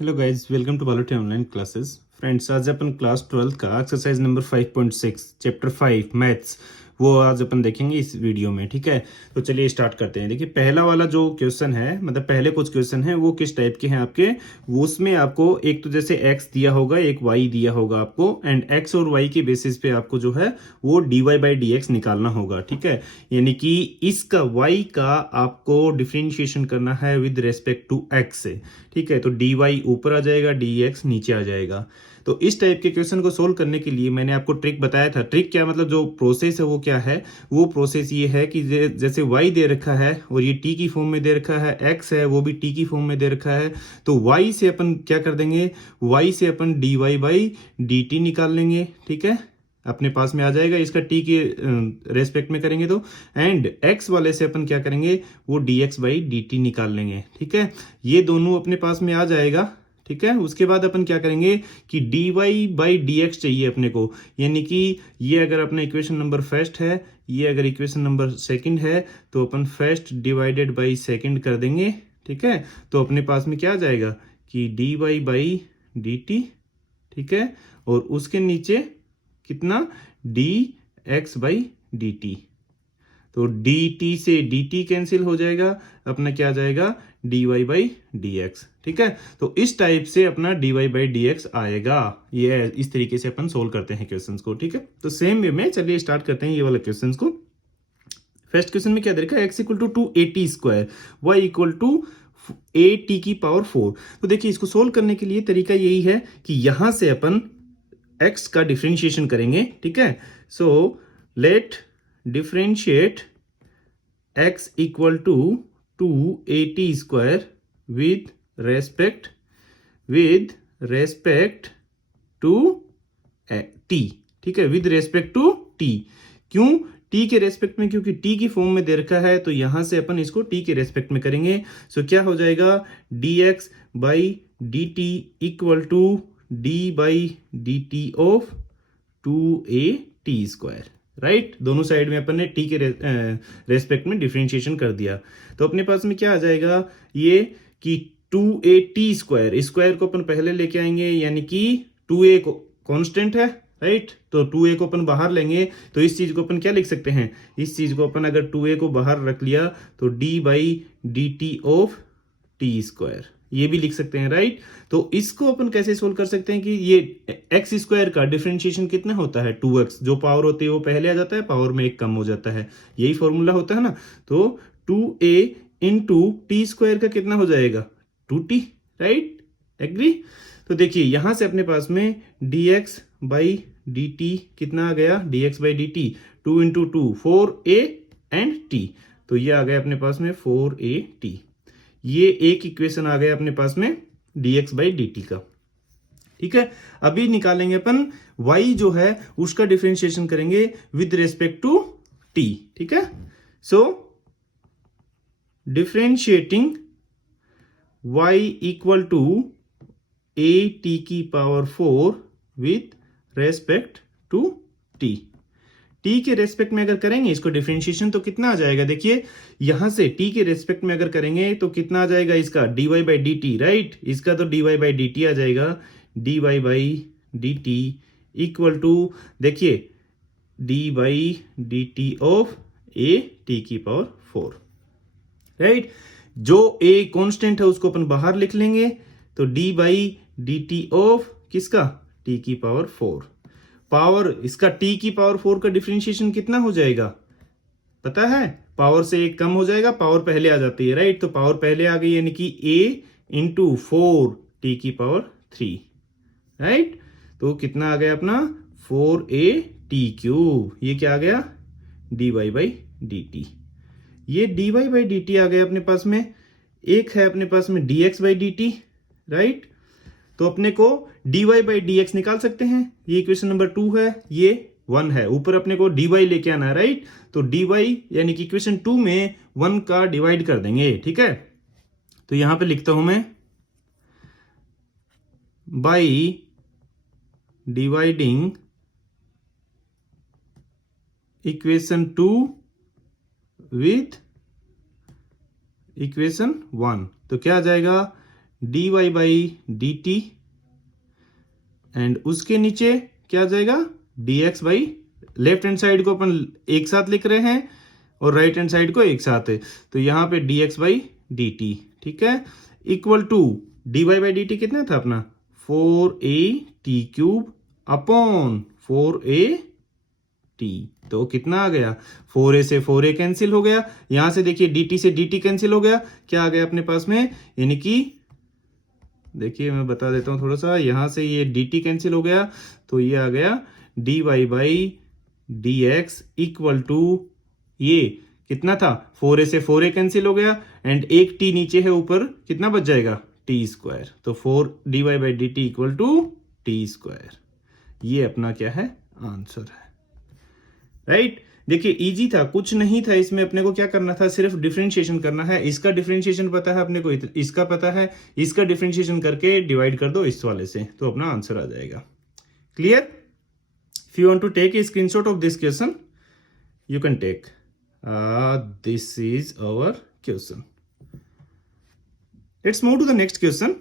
Hello guys, welcome to बालोटी online classes. Friends, आज अपन क्लास 12 का एक्सरसाइज नंबर 5.6 चैप्टर 5 मैथ्स वो आज अपन देखेंगे इस वीडियो में। ठीक है, तो चलिए स्टार्ट करते हैं। देखिए, पहला वाला जो क्वेश्चन है, मतलब पहले कुछ क्वेश्चन है वो किस टाइप के हैं आपके, वो उसमें आपको एक तो जैसे x दिया होगा, एक y दिया होगा आपको, एंड x और y के बेसिस पे आपको जो है वो dy/dx निकालना होगा। ठीक है, यानी कि इसका y का आपको डिफरेंशिएशन करना है विद रेस्पेक्ट टू x से। ठीक है, तो dy ऊपर आ जाएगा, dx नीचे आ जाएगा। तो इस टाइप के क्वेश्चन को सोल्व करने के लिए मैंने आपको ट्रिक बताया था। ट्रिक क्या, मतलब जो प्रोसेस है वो क्या है, वो प्रोसेस ये है कि जैसे y दे रखा है और ये t की फॉर्म में दे रखा है, x है वो भी t की फॉर्म में दे रखा है, तो y से अपन क्या कर देंगे, y से अपन dy/dt निकाल लेंगे। ठीक है, अपने पास में आ जाएगा, इसका t के रेस्पेक्ट में करेंगे तो, एंड x वाले से अपन क्या करेंगे, वो dx/dt निकाल लेंगे। ठीक है, ये दोनों अपने पास में आ जाएगा। ठीक है, उसके बाद अपन क्या करेंगे कि dy/dx चाहिए अपने को, यानी कि ये अगर अपना इक्वेशन नंबर फर्स्ट है, ये अगर इक्वेशन नंबर सेकंड है, तो अपन फर्स्ट डिवाइडेड बाई सेकंड कर देंगे। ठीक है, तो अपने पास में क्या आ जाएगा कि dy/dt। ठीक है, और उसके नीचे कितना, dx/dt। तो dt से dt कैंसिल हो जाएगा, अपना क्या आ जाएगा, dy/dx। ठीक है, तो इस टाइप से अपना dy/dx आएगा। ये इस तरीके से अपन सोल्व करते हैं क्वेश्चंस को। ठीक है, तो सेम वे में चलिए स्टार्ट करते हैं ये वाला क्वेश्चंस को। फर्स्ट क्वेश्चन में क्या दे रखा है, x equal to 2at square, y equal to at⁴। तो देखिए, इसको सोल्व करने के लिए तरीका यही है कि यहां से अपन x का डिफरेंशिएशन करेंगे। ठीक है, so let differentiate x equal to 2at square with respect to t। ठीक है, विद रेस्पेक्ट टू t। क्यों t के रेस्पेक्ट में, क्योंकि t की फॉर्म में दे रखा है, तो यहां से अपन इसको t के रेस्पेक्ट में करेंगे। सो क्या हो जाएगा, dx/dt equal to d/dt of 2at square. Right, दोनों साइड में अपन ने t के रेस्पेक्ट में डिफरेंशिएशन कर दिया, तो अपने पास में क्या आ जाएगा, ये कि 2at स्क्वायर, स्क्वायर को अपन पहले लेके आएंगे, यानी कि 2a को कांस्टेंट है, राइट, तो 2a को अपन बाहर लेंगे, तो इस चीज को अपन क्या लिख सकते हैं, इस चीज को अपन अगर 2a को बाहर रख लिया तो d/dt ऑफ t स्क्वायर, ये भी लिख सकते हैं। राइट, तो इसको अपन कैसे सोल्व कर सकते हैं कि ये एक्स स्क्वायर का डिफरेंशिएशन कितना होता है, 2x, जो पावर होती है वो पहले आ जाता है, पावर में एक कम हो जाता है, यही फॉर्मूला होता है ना। तो 2a इंटू टी स्क्वायर का कितना हो जाएगा, 2t। Right, agree. तो देखिए, यहां से अपने पास में dx/dt कितना आ गया, dx/dt 2 into 2 4a and t, तो ये आ गया अपने पास में 4at। ये एक इक्वेशन आ गया अपने पास में dx/dt का। ठीक है, अभी निकालेंगे अपन y जो है उसका डिफरेंशिएशन करेंगे विद रेस्पेक्ट टू t। ठीक है, so differentiating y equal to at⁴ with respect to t। t के रेस्पेक्ट में अगर करेंगे इसको डिफरेंशिएशन, तो कितना आ जाएगा, देखिए यहां से t के रेस्पेक्ट में अगर करेंगे तो कितना आ जाएगा, इसका dy/dt। राइट, इसका तो dy/dt आ जाएगा, dy/dt इक्वल टू, देखिए dy/dt ऑफ at⁴। राइट, जो a कांस्टेंट है उसको अपन बाहर लिख लेंगे, तो dy/dt ऑफ किसका, t⁴। पावर, इसका t⁴ का डिफरेंशिएशन कितना हो जाएगा पता है, पावर से एक कम हो जाएगा, पावर पहले आ जाती है। राइट, तो पावर पहले आ गई, यानी कि a इंटू 4t⁵। राइट, तो कितना आ गया अपना 4at³। ये क्या आ गया, dy/dt। ये dy/dt आ गया अपने पास में। एक है अपने पास में dx/dt। राइट, तो अपने को dy/dx निकाल सकते हैं, ये इक्वेशन नंबर 2 है, ये 1 है, ऊपर अपने को dy लेके आना है। राइट, तो dy यानी कि इक्वेशन 2 में 1 का डिवाइड कर देंगे। ठीक है, तो यहां पे लिखता हूं मैं, by dividing equation 2 with equation 1, तो क्या आ जाएगा, dy by D t, and उसके नीचे क्या आ जाएगा dx by, left hand side को अपन एक साथ लिख रहे हैं और राइट हैंड साइड को एक साथ है, तो यहाँ पे dx बाई डी टी, ठीक है, equal to dy by D T कितना था अपना 4at क्यूब अपॉन 4at, तो कितना आ गया 4a से 4a कैंसिल हो गया, यहां से देखिए dt से dt कैंसिल हो गया, क्या आ गया अपने पास में, यानी कि देखिए मैं बता देता हूं थोड़ा सा, यहां से ये dt कैंसिल हो गया, तो ये आ गया dy by dx equal to, ये कितना था 4a से 4a कैंसिल हो गया, एंड एक t नीचे है, ऊपर कितना बच जाएगा t स्क्वायर, तो 4 dy by D T equal to t square, ये अपना क्या है आंसर है, राइट। देखिए इजी था, कुछ नहीं था इसमें, अपने को क्या करना था, सिर्फ डिफरेंशिएशन करना है, इसका डिफरेंशिएशन पता है अपने को, इसका पता है, इसका डिफरेंशिएशन करके डिवाइड कर दो इस वाले से, तो अपना आंसर आ जाएगा। Clear? If you want to take a screenshot of this question you can take, this is our question. Let's move to the next question.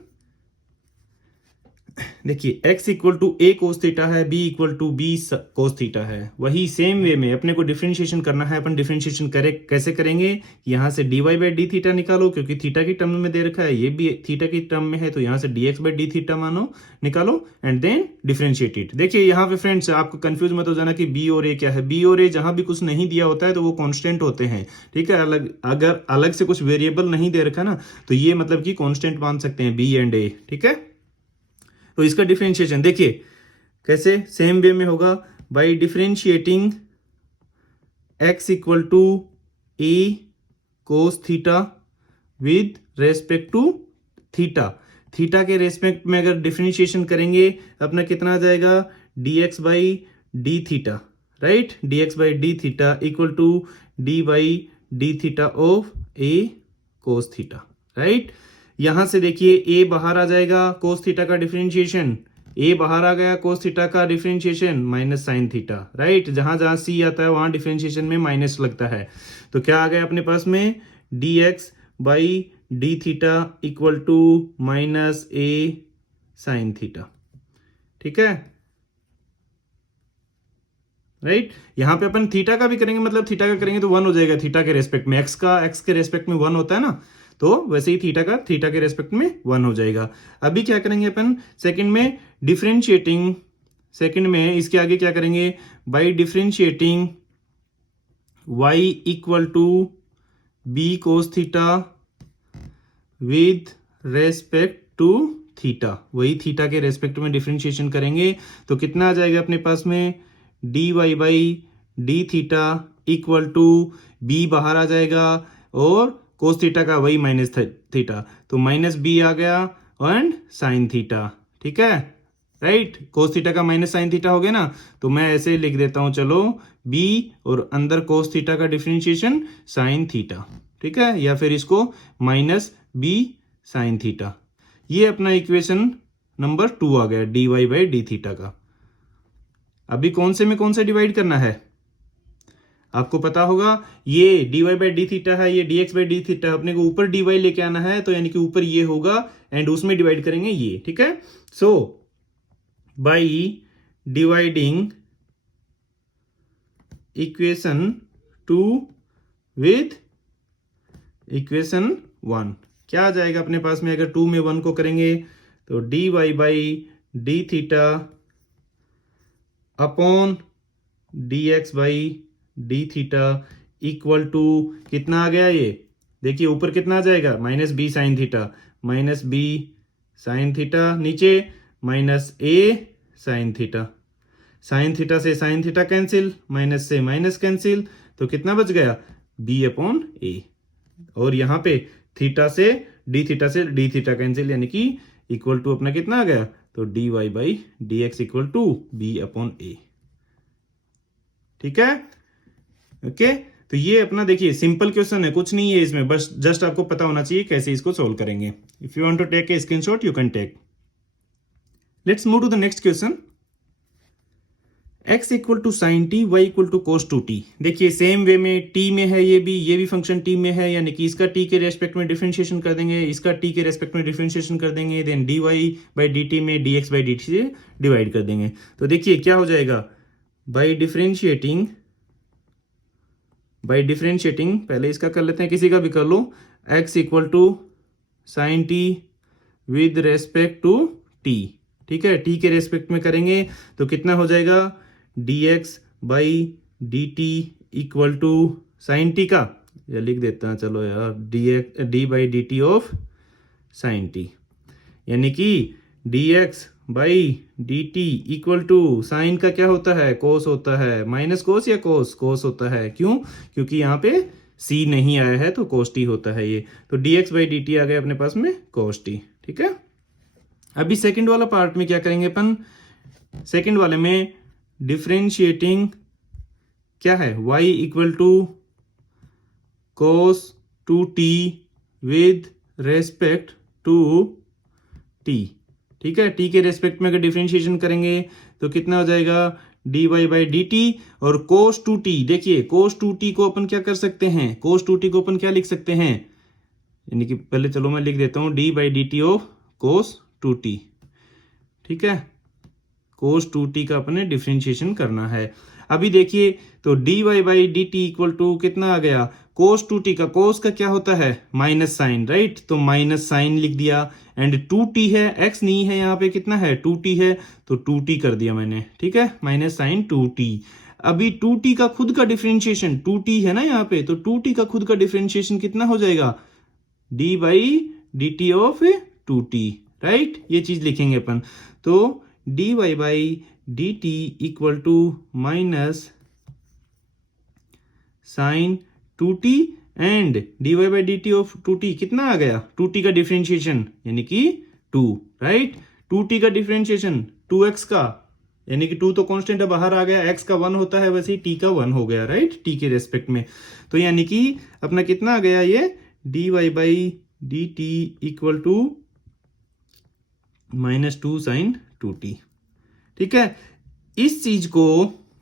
देखिए x equal to a cos theta है, b equal to b cos theta है, वही same way में अपने को differentiation करना है। अपन differentiation कैसे करेंगे, यहां से dy बाई डी थीटा निकालो, क्योंकि थीटा की टर्म में दे रखा है, ये भी थीटा की टर्म में है, तो यहां से dx बाई डी थीटा मानो निकालो, एंड देन डिफरेंशिएट इट। देखिए यहाँ पे फ्रेंड्स आपको कंफ्यूज मत हो जाना कि b और a क्या है, b और a जहां भी कुछ नहीं दिया होता है तो वो कॉन्स्टेंट होते हैं, ठीक है। अगर अलग से कुछ वेरिएबल नहीं दे रखा ना, तो ये मतलब कि कॉन्स्टेंट मान सकते हैं b एंड a, ठीक है। तो इसका डिफरेंशिएशन देखिए कैसे, सेम वे में होगा, by differentiating x equal to a cos theta with respect to theta, theta के रेस्पेक्ट में अगर डिफरेंशिएशन करेंगे अपना कितना आ जाएगा dx by D theta, right, dx by D theta equal to d by D theta of a cos theta, right. यहां से देखिए a बाहर आ जाएगा, कोस थीटा का डिफरेंशिएशन, a बाहर आ गया, कोस थीटा का differentiation minus sine theta, right. जहां जहां c आता है वहां डिफरेंशिएशन में माइनस लगता है, तो क्या आ गया अपने पास में dx by D theta equal to minus a sine theta, ठीक है, राइट। यहां पे अपन थीटा का भी करेंगे, मतलब थीटा का करेंगे तो 1 हो जाएगा, थीटा के रेस्पेक्ट में, x के रेस्पेक्ट में 1 होता है ना, तो वैसे ही थीटा के रेस्पेक्ट में 1 हो जाएगा। अभी क्या करेंगे अपन सेकंड में डिफरेंशिएटिंग, सेकंड में इसके आगे क्या करेंगे, by differentiating y equal to b cos theta with respect to theta, वही थीटा के रेस्पेक्ट में डिफरेंशिएशन करेंगे, तो कितना आ जाएगा अपने पास में dy by D theta equal to b बाहर आ जाएगा, और कोस थीटा का वही माइनस थीटा, तो माइनस b आ गया, एंड साइन थीटा, ठीक है, राइट। कोस थीटा का माइनस साइन थीटा हो गया ना, तो मैं ऐसे लिख देता हूं, चलो b और अंदर कोस थीटा का डिफरेंशिएशन साइन थीटा, ठीक है, या फिर इसको माइनस b साइन थीटा, ये अपना इक्वेशन नंबर 2 आ गया dy बाई डी थीटा का। अभी कौन से में कौन सा डिवाइड करना है आपको पता होगा, ये dy बाई डी थीटा है, ये dx बाई डी थीटा है, अपने को ऊपर dy लेके आना है, तो यानी कि ऊपर ये होगा एंड उसमें डिवाइड करेंगे ये, ठीक है। So by dividing equation 2 with equation 1 क्या आ जाएगा अपने पास में, अगर 2 में 1 को करेंगे तो dy by D theta upon dx by D theta equal to कितना आ गया, ये देखिए ऊपर कितना आ जाएगा minus b sine theta, minus b sine theta, नीचे minus a sine theta, sine theta से साइन थीटा कैंसिल, माइनस से माइनस कैंसिल, तो कितना बच गया b अपॉन a, और यहाँ पे थीटा से डी थीटा कैंसिल, यानी कि इक्वल टू अपना कितना आ गया, तो dy by D x equal to b upon a, ठीक है, ओके। तो ये अपना देखिए सिंपल क्वेश्चन है, कुछ नहीं है इसमें, बस जस्ट आपको पता होना चाहिए कैसे इसको सोल्व करेंगे। If you want to take a screenshot you can take. Let's move to the next question. x equal to sine t, y equal to cos two t. देखिए सेम वे में t में है, ये भी function t में है, यानी कि इसका t के रेस्पेक्ट में डिफरेंशिएशन कर देंगे, इसका t के रेस्पेक्ट में डिफरेंशिएशन कर देंगे, देन dy बाई dt में dx बाई dt से डिवाइड कर देंगे। तो देखिए क्या हो जाएगा, बाई डिफरेंशिएटिंग पहले इसका कर लेते हैं, किसी का भी कर लो, x equal to sine t with respect to t। ठीक है, t के रेस्पेक्ट में करेंगे तो कितना हो जाएगा, dx by dt equal to sine t का, या लिख देता है चलो यार, d by D t of sine t, यानी कि dx by D T equal to sine का क्या होता है, कोस होता है, माइनस कोस या कोस होता है। क्यों? क्योंकि यहाँ पे c नहीं आया है तो कोस टी होता है ये, तो dx बाई डी टी आ गया अपने पास में कोस टी। ठीक है, अभी सेकंड वाला पार्ट में क्या करेंगे अपन, सेकंड वाले में डिफरेंशिएटिंग क्या है, y equal to cos two t with respect to t। ठीक है, t के रेस्पेक्ट में अगर डिफरेंशिएशन करेंगे तो कितना हो जाएगा, dy बाई डी टी, और कोस टू टी, देखिए कोस टू टी को अपन क्या कर सकते हैं, कोस टू टी को अपन क्या लिख सकते हैं, यानी कि पहले चलो मैं लिख देता हूं d by D t of cos two t. ठीक है, कोस टू टी का अपने डिफरेंशिएशन करना है। अभी देखिए तो D Y by D T equal to कितना आ गया, कोस टू टी का, कोस का क्या होता है, माइनस साइन, राइट, तो माइनस साइन लिख दिया, एंड टू टी है, एक्स नहीं है यहाँ पे, कितना है, टू टी है, तो टू टी कर दिया मैंने। ठीक है, माइनस साइन टू टी। अभी टू टी का खुद का डिफरेंशिएशन, टू टी है ना यहाँ पे, तो टू टी का खुद का डिफरेंशिएशन कितना हो जाएगा, d by D t of two t, right, ये चीज लिखेंगे अपन। तो D Y by D T equal to minus sine two t, and d Y by D t of two t कितना आ गया, टू टी का डिफरेंशिएशन यानी कि टू, राइट, टू टी का डिफरेंशिएशन टू एक्स का, यानी कि टू तो कांस्टेंट है बाहर आ गया, एक्स का वन होता है, वैसे ही टी का वन हो गया, राइट, टी के रेस्पेक्ट में। तो यानी कि अपना कितना आ गया ये, d Y by D T equal to minus two sine two t. ठीक है, इस चीज को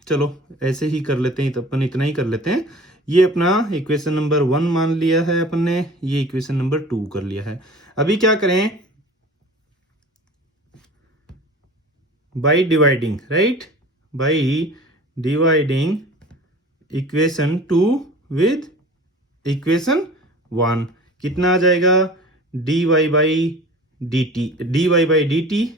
चलो ऐसे ही कर लेते हैं, तो अपन इतना ही कर लेते हैं, ये अपना इक्वेशन नंबर 1 मान लिया है अपन ने, ये इक्वेशन नंबर 2 कर लिया है। अभी क्या करें, by dividing, right, by dividing equation 2 with equation 1, कितना आ जाएगा, D Y by D t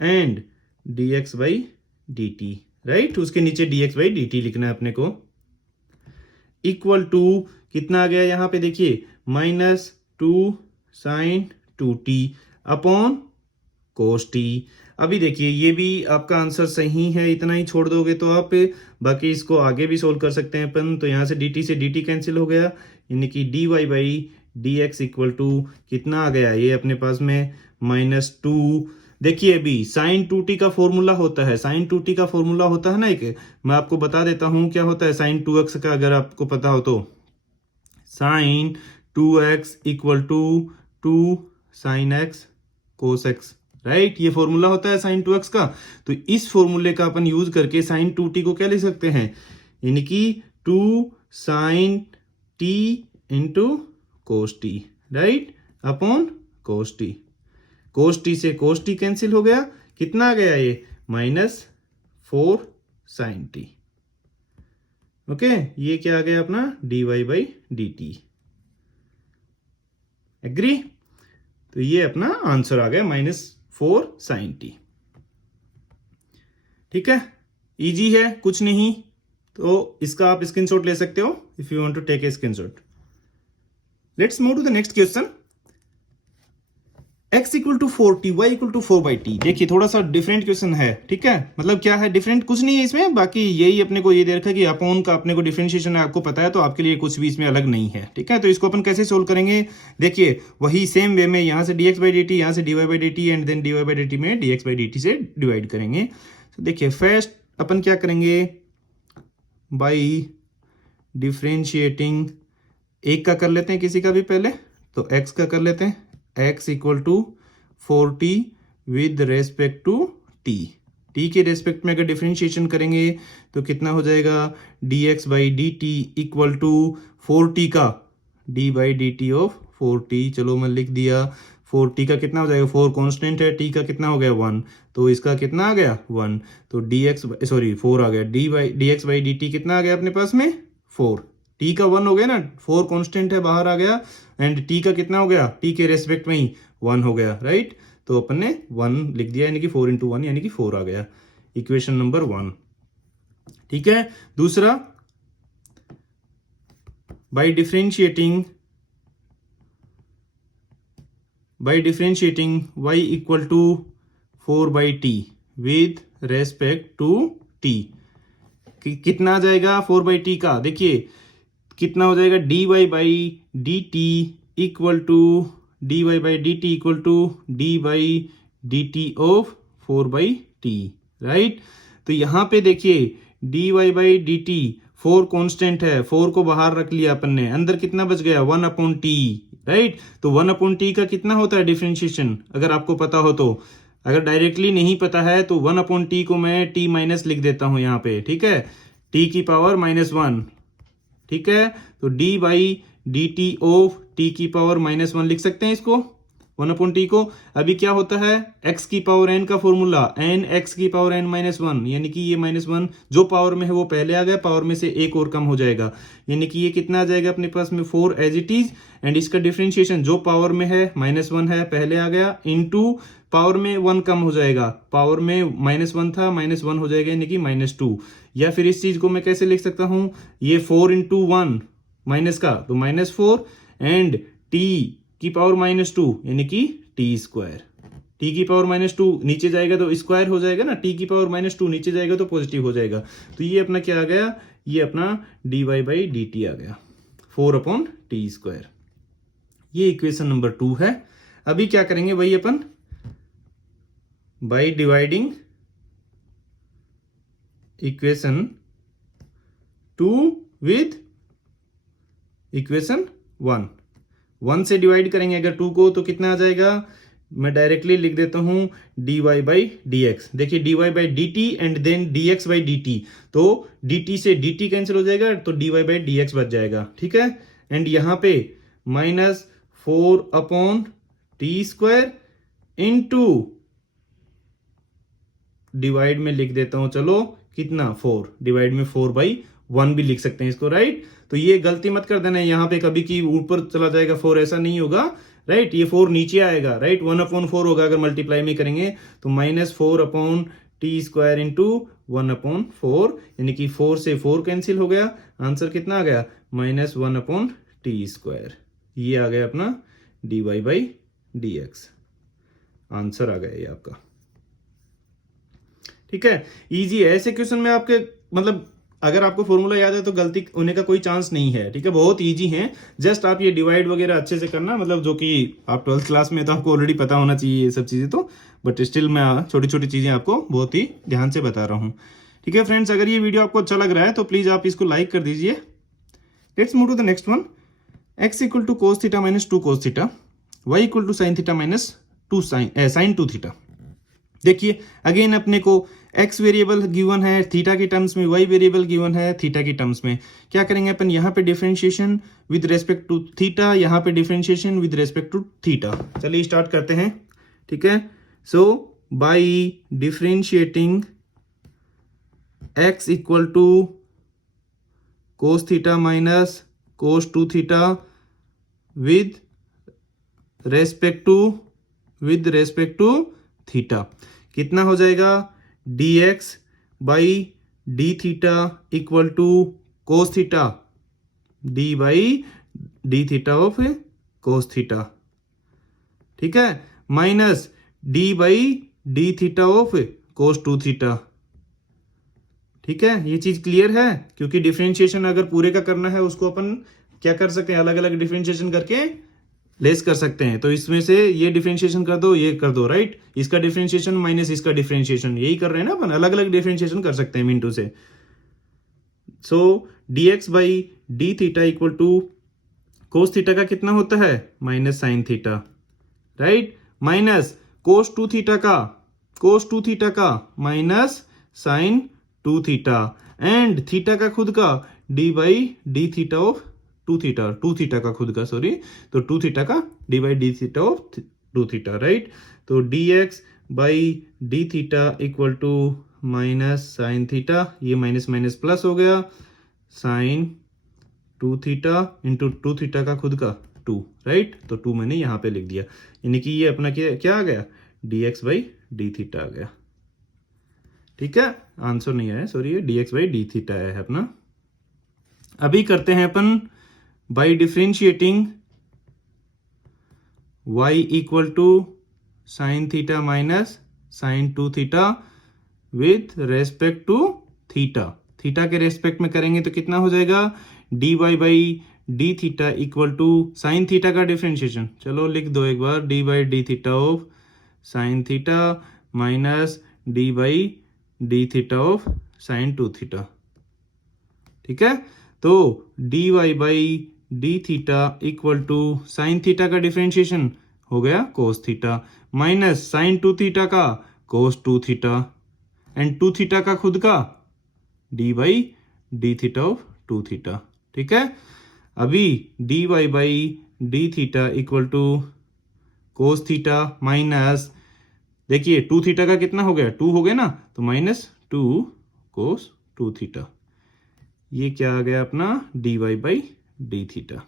and dx by D t, right, उसके नीचे dx बाई डी टी लिखना है अपने को, इक्वल टू कितना आ गया यहाँ पे, देखिए minus two sine two T upon cos T. अभी देखिए ये भी आपका आंसर सही है, इतना ही छोड़ दोगे तो आप, बाकी इसको आगे भी सोल्व कर सकते हैं अपन। तो यहाँ से dt कैंसिल हो गया, यानी कि dy by D x equal to कितना आ गया, ये अपने पास में माइनस टू। देखिए अभी साइन टू टी का फॉर्मूला होता है, साइन टू टी का फॉर्मूला होता है ना एक, मैं आपको बता देता हूं क्या होता है साइन टू एक्स का, अगर आपको पता हो तो, sine two x equal to two sine x cos x, right, ये फॉर्मूला होता है साइन टू एक्स का। तो इस फॉर्मूले का अपन यूज करके साइन टू टी को क्या लिख सकते हैं, यानी कि two sine t into cos t, right, upon cos t, cos t से कोस टी कैंसिल हो गया, कितना आ गया ये, माइनस 4 साइन टी। ओके, ये क्या आ गया अपना, D Y by D t, agree. तो ये अपना आंसर आ गया -4 साइन टी। ठीक है, इजी है, कुछ नहीं, तो इसका आप स्क्रीनशॉट ले सकते हो if you want to take a screenshot. Let's move to the next question, x equal to 4t, y equal to 4/t। देखिए थोड़ा सा डिफरेंट क्वेश्चन है, ठीक है, मतलब क्या है डिफरेंट, कुछ नहीं है इसमें, बाकी यही अपने को ये दे रखा है कि अपॉन का अपने को डिफरेंशिएशन आपको पता है, तो आपके लिए कुछ भी इसमें अलग नहीं है। ठीक है, तो इसको अपन कैसे सोल्व करेंगे, देखिए वही सेम वे में, यहाँ से dx बाई डी टी, यहाँ से dy by D t, and then dy by D t में dx बाई डी टी से डिवाइड करेंगे। तो देखिए फर्स्ट अपन क्या करेंगे, बाई डिफरेंशिएटिंग, एक का कर लेते हैं किसी का भी पहले, तो x का कर लेते हैं, x equal to 4t with respect to t, t के रेस्पेक्ट में अगर डिफरेंशिएशन करेंगे तो कितना हो जाएगा dx by D T equal to 4t का d by D t of 4t। चलो मैं लिख दिया 4t का कितना हो जाएगा, 4 कांस्टेंट है, t का कितना हो गया 1, तो इसका कितना आ गया 1, तो dx 4 आ गया, dx बाई डी टी कितना आ गया अपने पास में 4, t का 1 हो गया ना, 4 कांस्टेंट है बाहर आ गया, एंड t का कितना हो गया, t के रेस्पेक्ट में ही 1 हो गया, राइट। तो अपन ने 1 लिख दिया, यानी कि 4 इंटू 1 यानी कि 4 आ गया, इक्वेशन नंबर 1। ठीक है, दूसरा by differentiating y equal to 4 by t with respect to t, कितना आ जाएगा 4 बाई टी का, देखिए कितना हो जाएगा dy by D T equal to dy by D T equal to d by D t of 4 by t, right. तो यहाँ पे देखिए dy by D t 4 constant है, 4 को बाहर रख लिया अपन ने, अंदर कितना बच गया 1 अपॉन टी, राइट। तो 1 अपॉन टी का कितना होता है डिफरेंशिएशन, अगर आपको पता हो तो, अगर डायरेक्टली नहीं पता है तो 1 अपॉन टी को मैं टी माइनस लिख देता हूं यहाँ पे, ठीक है, टी की पावर -1, ठीक है। तो d by D t of T की पावर -1 लिख सकते हैं इसको, 1 अपॉन टी को। अभी क्या होता है x की पावर n का फॉर्मूला, n x की पावर n -1, यानी कि ये -1 जो पावर में है वो पहले आ गया, पावर में से एक और कम हो जाएगा, यानी कि ये कितना आ जाएगा अपने पास में 4 एज इट इज, एंड इसका डिफरेंशिएशन जो पावर में है -1 है पहले आ गया, इनटू पावर में 1 कम हो जाएगा, पावर में -1 था -1 हो जाएगा, यानी कि -2। या फिर इस चीज को मैं कैसे लिख सकता हूं, ये 4 इंटू 1 माइनस का तो -4, एंड t की पावर -2 यानी कि टी स्क्वायर, टी की पावर -2 नीचे जाएगा तो स्क्वायर हो जाएगा ना, टी की पावर -2 नीचे जाएगा तो पॉजिटिव हो जाएगा। तो ये अपना क्या आ गया, ये अपना dy बाई डी टी आ गया 4 अपॉन टी स्क्वायर। ये इक्वेशन नंबर 2 है। अभी क्या करेंगे वही अपन, by dividing equation 2 with equation 1 से डिवाइड करेंगे अगर 2 को तो कितना आ जाएगा, मैं डायरेक्टली लिख देता हूं dy बाई डी एक्स। देखिए dy by D t and then dx by D T, तो dt से dt कैंसिल हो जाएगा तो dy बाई डी एक्स बच जाएगा, ठीक है। एंड यहां पे -4 upon t square into divide में लिख देता हूं, चलो कितना 4, डिवाइड में 4 बाई 1 भी लिख सकते हैं इसको, राइट। तो ये गलती मत कर देना यहाँ पे कभी कि ऊपर चला जाएगा 4, ऐसा नहीं होगा, राइट। ये 4 नीचे आएगा, राइट, 1 अपॉन 4 होगा अगर मल्टीप्लाई में करेंगे तो -4 upon t square into 1 upon 4, यानी कि 4 से 4 कैंसिल हो गया, आंसर कितना आ गया -1 अपॉन टी स्क्वायर। ये आ गया अपना dy by D x, answer आ गया ये आपका, ठीक है। इजी है, ऐसे क्वेश्चन में आपके मतलब अगर आपको फॉर्मूला याद है तो गलती होने का कोई चांस नहीं है, ठीक है, बहुत इजी है। जस्ट आप ये डिवाइड वगैरह अच्छे से करना, मतलब जो कि आप 12th क्लास में तो आपको ऑलरेडी पता होना चाहिए ये सब चीजें, तो बट स्टिल मैं छोटी छोटी चीजें आपको बहुत ही ध्यान से बता रहा हूँ, ठीक है फ्रेंड्स। अगर ये वीडियो आपको अच्छा लग रहा है तो प्लीज आप इसको लाइक कर दीजिए। Let's move to the next one. x equal to cos theta minus 2 cos theta, y equal to sine theta minus 2 sine 2 theta. देखिए अगेन अपने को x वेरिएबल गिवन है थीटा के टर्म्स में, y वेरिएबल गिवन है theta के terms में। क्या करेंगे अपन, यहाँ पे differentiation with respect to theta, यहाँ पे differentiation with respect to theta. चलिए स्टार्ट करते हैं, ठीक है। So by differentiating x equal to cos theta minus cos 2 theta with respect to theta, कितना हो जाएगा dx by D theta equal to cos theta, d by D theta of cos theta, ठीक है, minus d by D theta of cos 2 theta, ठीक है। ये चीज clear है, क्योंकि डिफरेंशिएशन अगर पूरे का करना है उसको अपन क्या कर सकते हैं, अलग अलग डिफरेंशिएशन करके लेस कर सकते हैं। तो इसमें से ये डिफरेंशिएशन कर दो, ये कर दो, राइट, इसका डिफरेंशिएशन माइनस इसका डिफरेंशिएशन, यही कर रहे हैं ना अपन, अलग अलग डिफरेंशिएशन कर सकते हैं मिनटू से। So dx by D theta equal to cos theta का कितना होता है minus sine theta, right, minus cos 2 theta का, कोस 2 थीटा का minus sine 2 theta and theta का खुद का d by D theta of 2 theta, 2 theta का खुद का सॉरी, तो 2 थीटा का d by D theta of 2 theta, right. तो d x by D theta equal to minus sine theta, ये माइनस माइनस प्लस हो गया, साइन 2 थीटा इंटू 2 थीटा का खुद का 2, राइट। तो 2 मैंने यहाँ पे लिख दिया, यानी कि ये अपना क्या आ गया, d x by D theta आ गया, ठीक है। आंसर नहीं आया सॉरी, ये d x by D theta आया है अपना। अभी करते हैं अपन by differentiating y equal to sine theta minus sine 2 theta with respect to theta, theta के रेस्पेक्ट में करेंगे तो कितना हो जाएगा, D Y by D theta equal to sine theta का डिफ्रेंशिएशन, चलो लिख दो एक बार, D by D theta of sine theta minus d by D theta of sine 2 theta, ठीक है। तो D Y by D theta equal to sine theta का differentiation हो गया cos theta minus sine 2 theta का कोस 2 थीटा एंड 2 थीटा का खुद का d by D theta of 2 theta, ठीक है। अभी d Y by D theta equal to cos theta minus, देखिए 2 थीटा का कितना हो गया, 2 हो गया ना, तो माइनस 2 कोस 2 थीटा, ये क्या आ गया अपना D Y by D theta,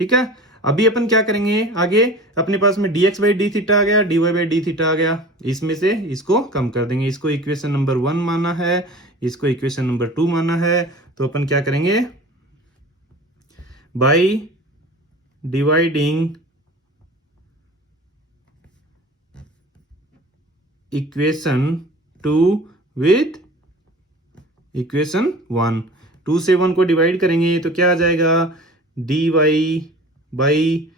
ठीक है। अभी अपन क्या करेंगे आगे, अपने पास में dx बाई डी थीटा आ गया, dy बाई डी थीटा आ गया, इसमें से इसको कम कर देंगे, इसको इक्वेशन नंबर 1 माना है, इसको इक्वेशन नंबर 2 माना है, तो अपन क्या करेंगे, by dividing equation 2 with equation 1, 2 से 1 को डिवाइड करेंगे तो क्या आ जाएगा, D Y by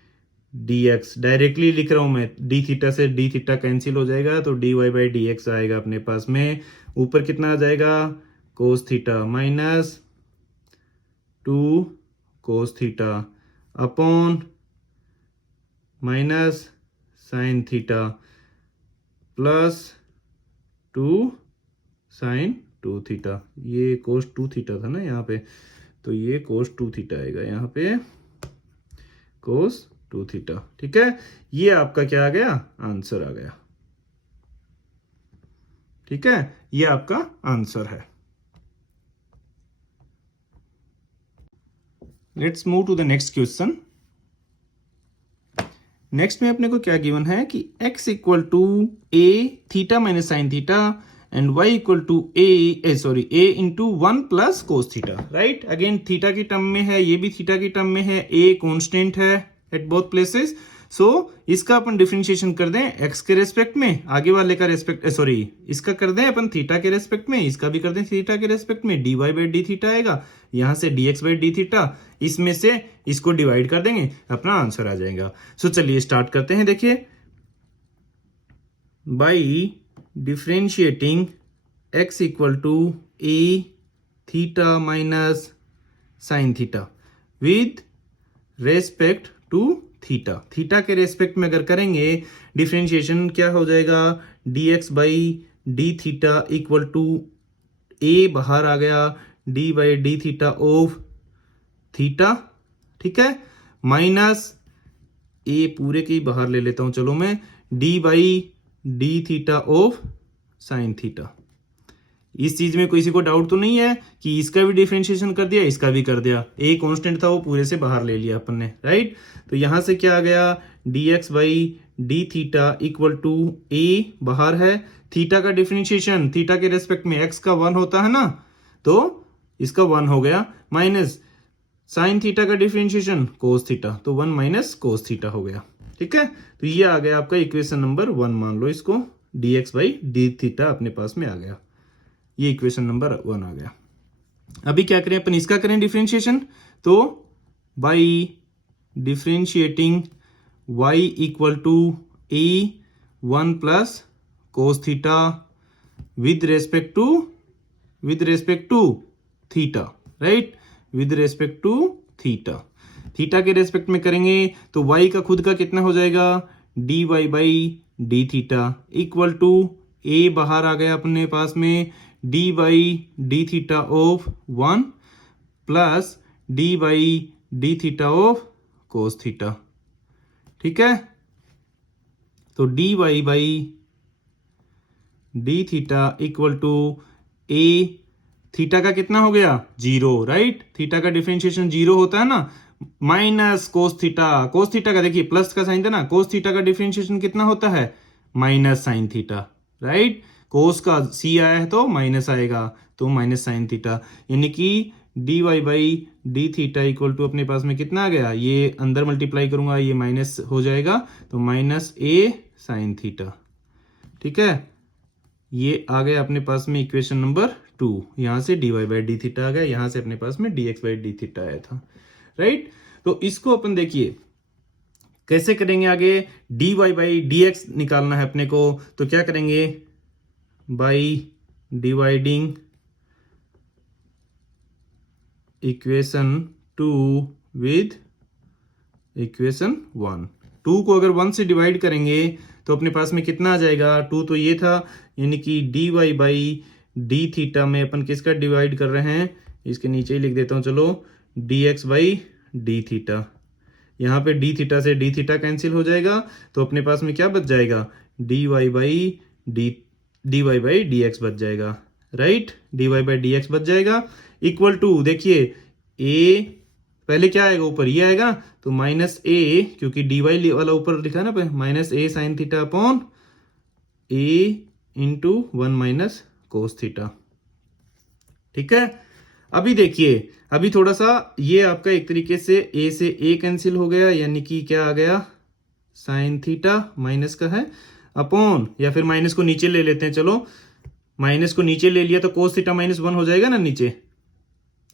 D x, directly लिख रहा हूं मैं, डी थीटा से डी थीटा कैंसिल हो जाएगा, तो D Y by D x आएगा अपने पास में, ऊपर कितना आ जाएगा, cos theta minus 2 cos theta upon minus sine theta plus 2 sine 2 theta, ये कोस 2 थीटा था ना यहाँ पे, तो ये कोस 2 थीटा आएगा यहाँ पे, कोस 2 थीटा, ठीक है। ये आपका क्या आ गया, आंसर आ गया, ठीक है, ये आपका आंसर है। Let's move to the next question. Next में अपने को क्या गिवन है कि x equal to a theta minus sine theta and y equal to a into 1 plus cos theta, right. Again theta की टर्म में है, ये भी थीटा की टर्म में है, a कांस्टेंट है एट बोथ प्लेसेस, सो इसका अपन डिफरेंशिएशन कर दें x के रेस्पेक्ट में, आगे वाले का रेस्पेक्ट इसका कर दें अपन थीटा के रेस्पेक्ट में, इसका भी कर दें थीटा के रेस्पेक्ट में, dy बाई डी थीटा आएगा, यहां से dx बाई डी थीटा, इसमें से इसको डिवाइड कर देंगे, अपना आंसर आ जाएगा। सो चलिए स्टार्ट करते हैं, देखिए by differentiating x equal to a theta minus sine theta with respect to theta, theta के रेस्पेक्ट में अगर करेंगे डिफरेंशिएशन क्या हो जाएगा, dx by D theta equal to a बाहर आ गया, d by D theta of theta, ठीक है, माइनस a पूरे के ही बाहर ले लेता हूं, चलो मैं, d by D theta of sine theta. इस चीज में किसी को डाउट तो नहीं है कि इसका भी डिफरेंशिएशन कर दिया, इसका भी कर दिया, a कांस्टेंट था वो पूरे से बाहर ले लिया अपन ने, राइट। तो यहां से क्या आ गया, dx by D theta equal to a बाहर है, थीटा का डिफरेंशिएशन थीटा के रेस्पेक्ट में x का 1 होता है ना, तो इसका 1 हो गया, माइनस साइन थीटा का डिफरेंशिएशन कोस थीटा, तो 1 माइनस कोस थीटा हो गया, ठीक है। तो ये आ गया आपका इक्वेशन नंबर 1, मान लो इसको, dx बाई डी थीटा अपने पास में आ गया, ये इक्वेशन नंबर 1 आ गया। अभी क्या करें अपन, इसका करें डिफरेंशिएशन, तो by differentiating y equal to a 1 plus cos theta with respect to theta, right, with respect to theta, theta के रेस्पेक्ट में करेंगे तो y का खुद का कितना हो जाएगा, dy by D theta equal to a बाहर आ गया अपने पास में d by D theta of 1 plus d by D theta of cos theta. ठीक है, तो D Y by D theta equal to a, theta का कितना हो गया 0, राइट। थीटा का डिफरेंशिएशन 0 होता है ना, minus cos theta. Cos theta का देखिए प्लस का साइन था ना, कोस थीटा का डिफरेंशिएशन कितना होता है माइनस साइन थीटा, राइट। कोस का सी आया है तो माइनस आएगा, तो माइनस साइन थीटा, यानी कि d Y by D theta equal to अपने पास में कितना आ गया, ये अंदर मल्टीप्लाई करूंगा ये माइनस हो जाएगा, तो माइनस ए साइन थीटा। ठीक है, ये आ गया अपने पास में इक्वेशन नंबर 2। यहां से D Y by D theta आ गया, यहां से अपने पास में d x by D theta आया था, राइट। तो इसको अपन देखिए कैसे करेंगे आगे, d Y by D x निकालना है अपने को, तो क्या करेंगे, by dividing equation 2 with equation 1। 2 को अगर 1 से डिवाइड करेंगे तो अपने पास में कितना आ जाएगा, 2 तो ये था, यानी कि d Y by D theta में अपन किसका डिवाइड कर रहे हैं, इसके नीचे ही लिख देता हूं चलो, d x by D theta. यहाँ पे डी थीटा से डी थीटा कैंसिल हो जाएगा, तो अपने पास में क्या बच जाएगा, D Y by D x बच जाएगा, right. D Y by D x बच जाएगा इक्वल टू, देखिए ए पहले क्या आएगा, ऊपर ये आएगा, तो माइनस ए, क्योंकि डी वाई वाला ऊपर लिखा है ना, माइनस ए साइन थीटा अपॉन ए इंटू 1 माइनस कोस थीटा। ठीक है, अभी देखिए, अभी थोड़ा सा ये आपका एक तरीके से ए कैंसिल हो गया, यानी कि क्या आ गया, साइन थीटा माइनस का है अपॉन, या फिर माइनस को नीचे ले लेते हैं, चलो माइनस को नीचे ले लिया तो कोस थीटा माइनस 1 हो जाएगा ना नीचे,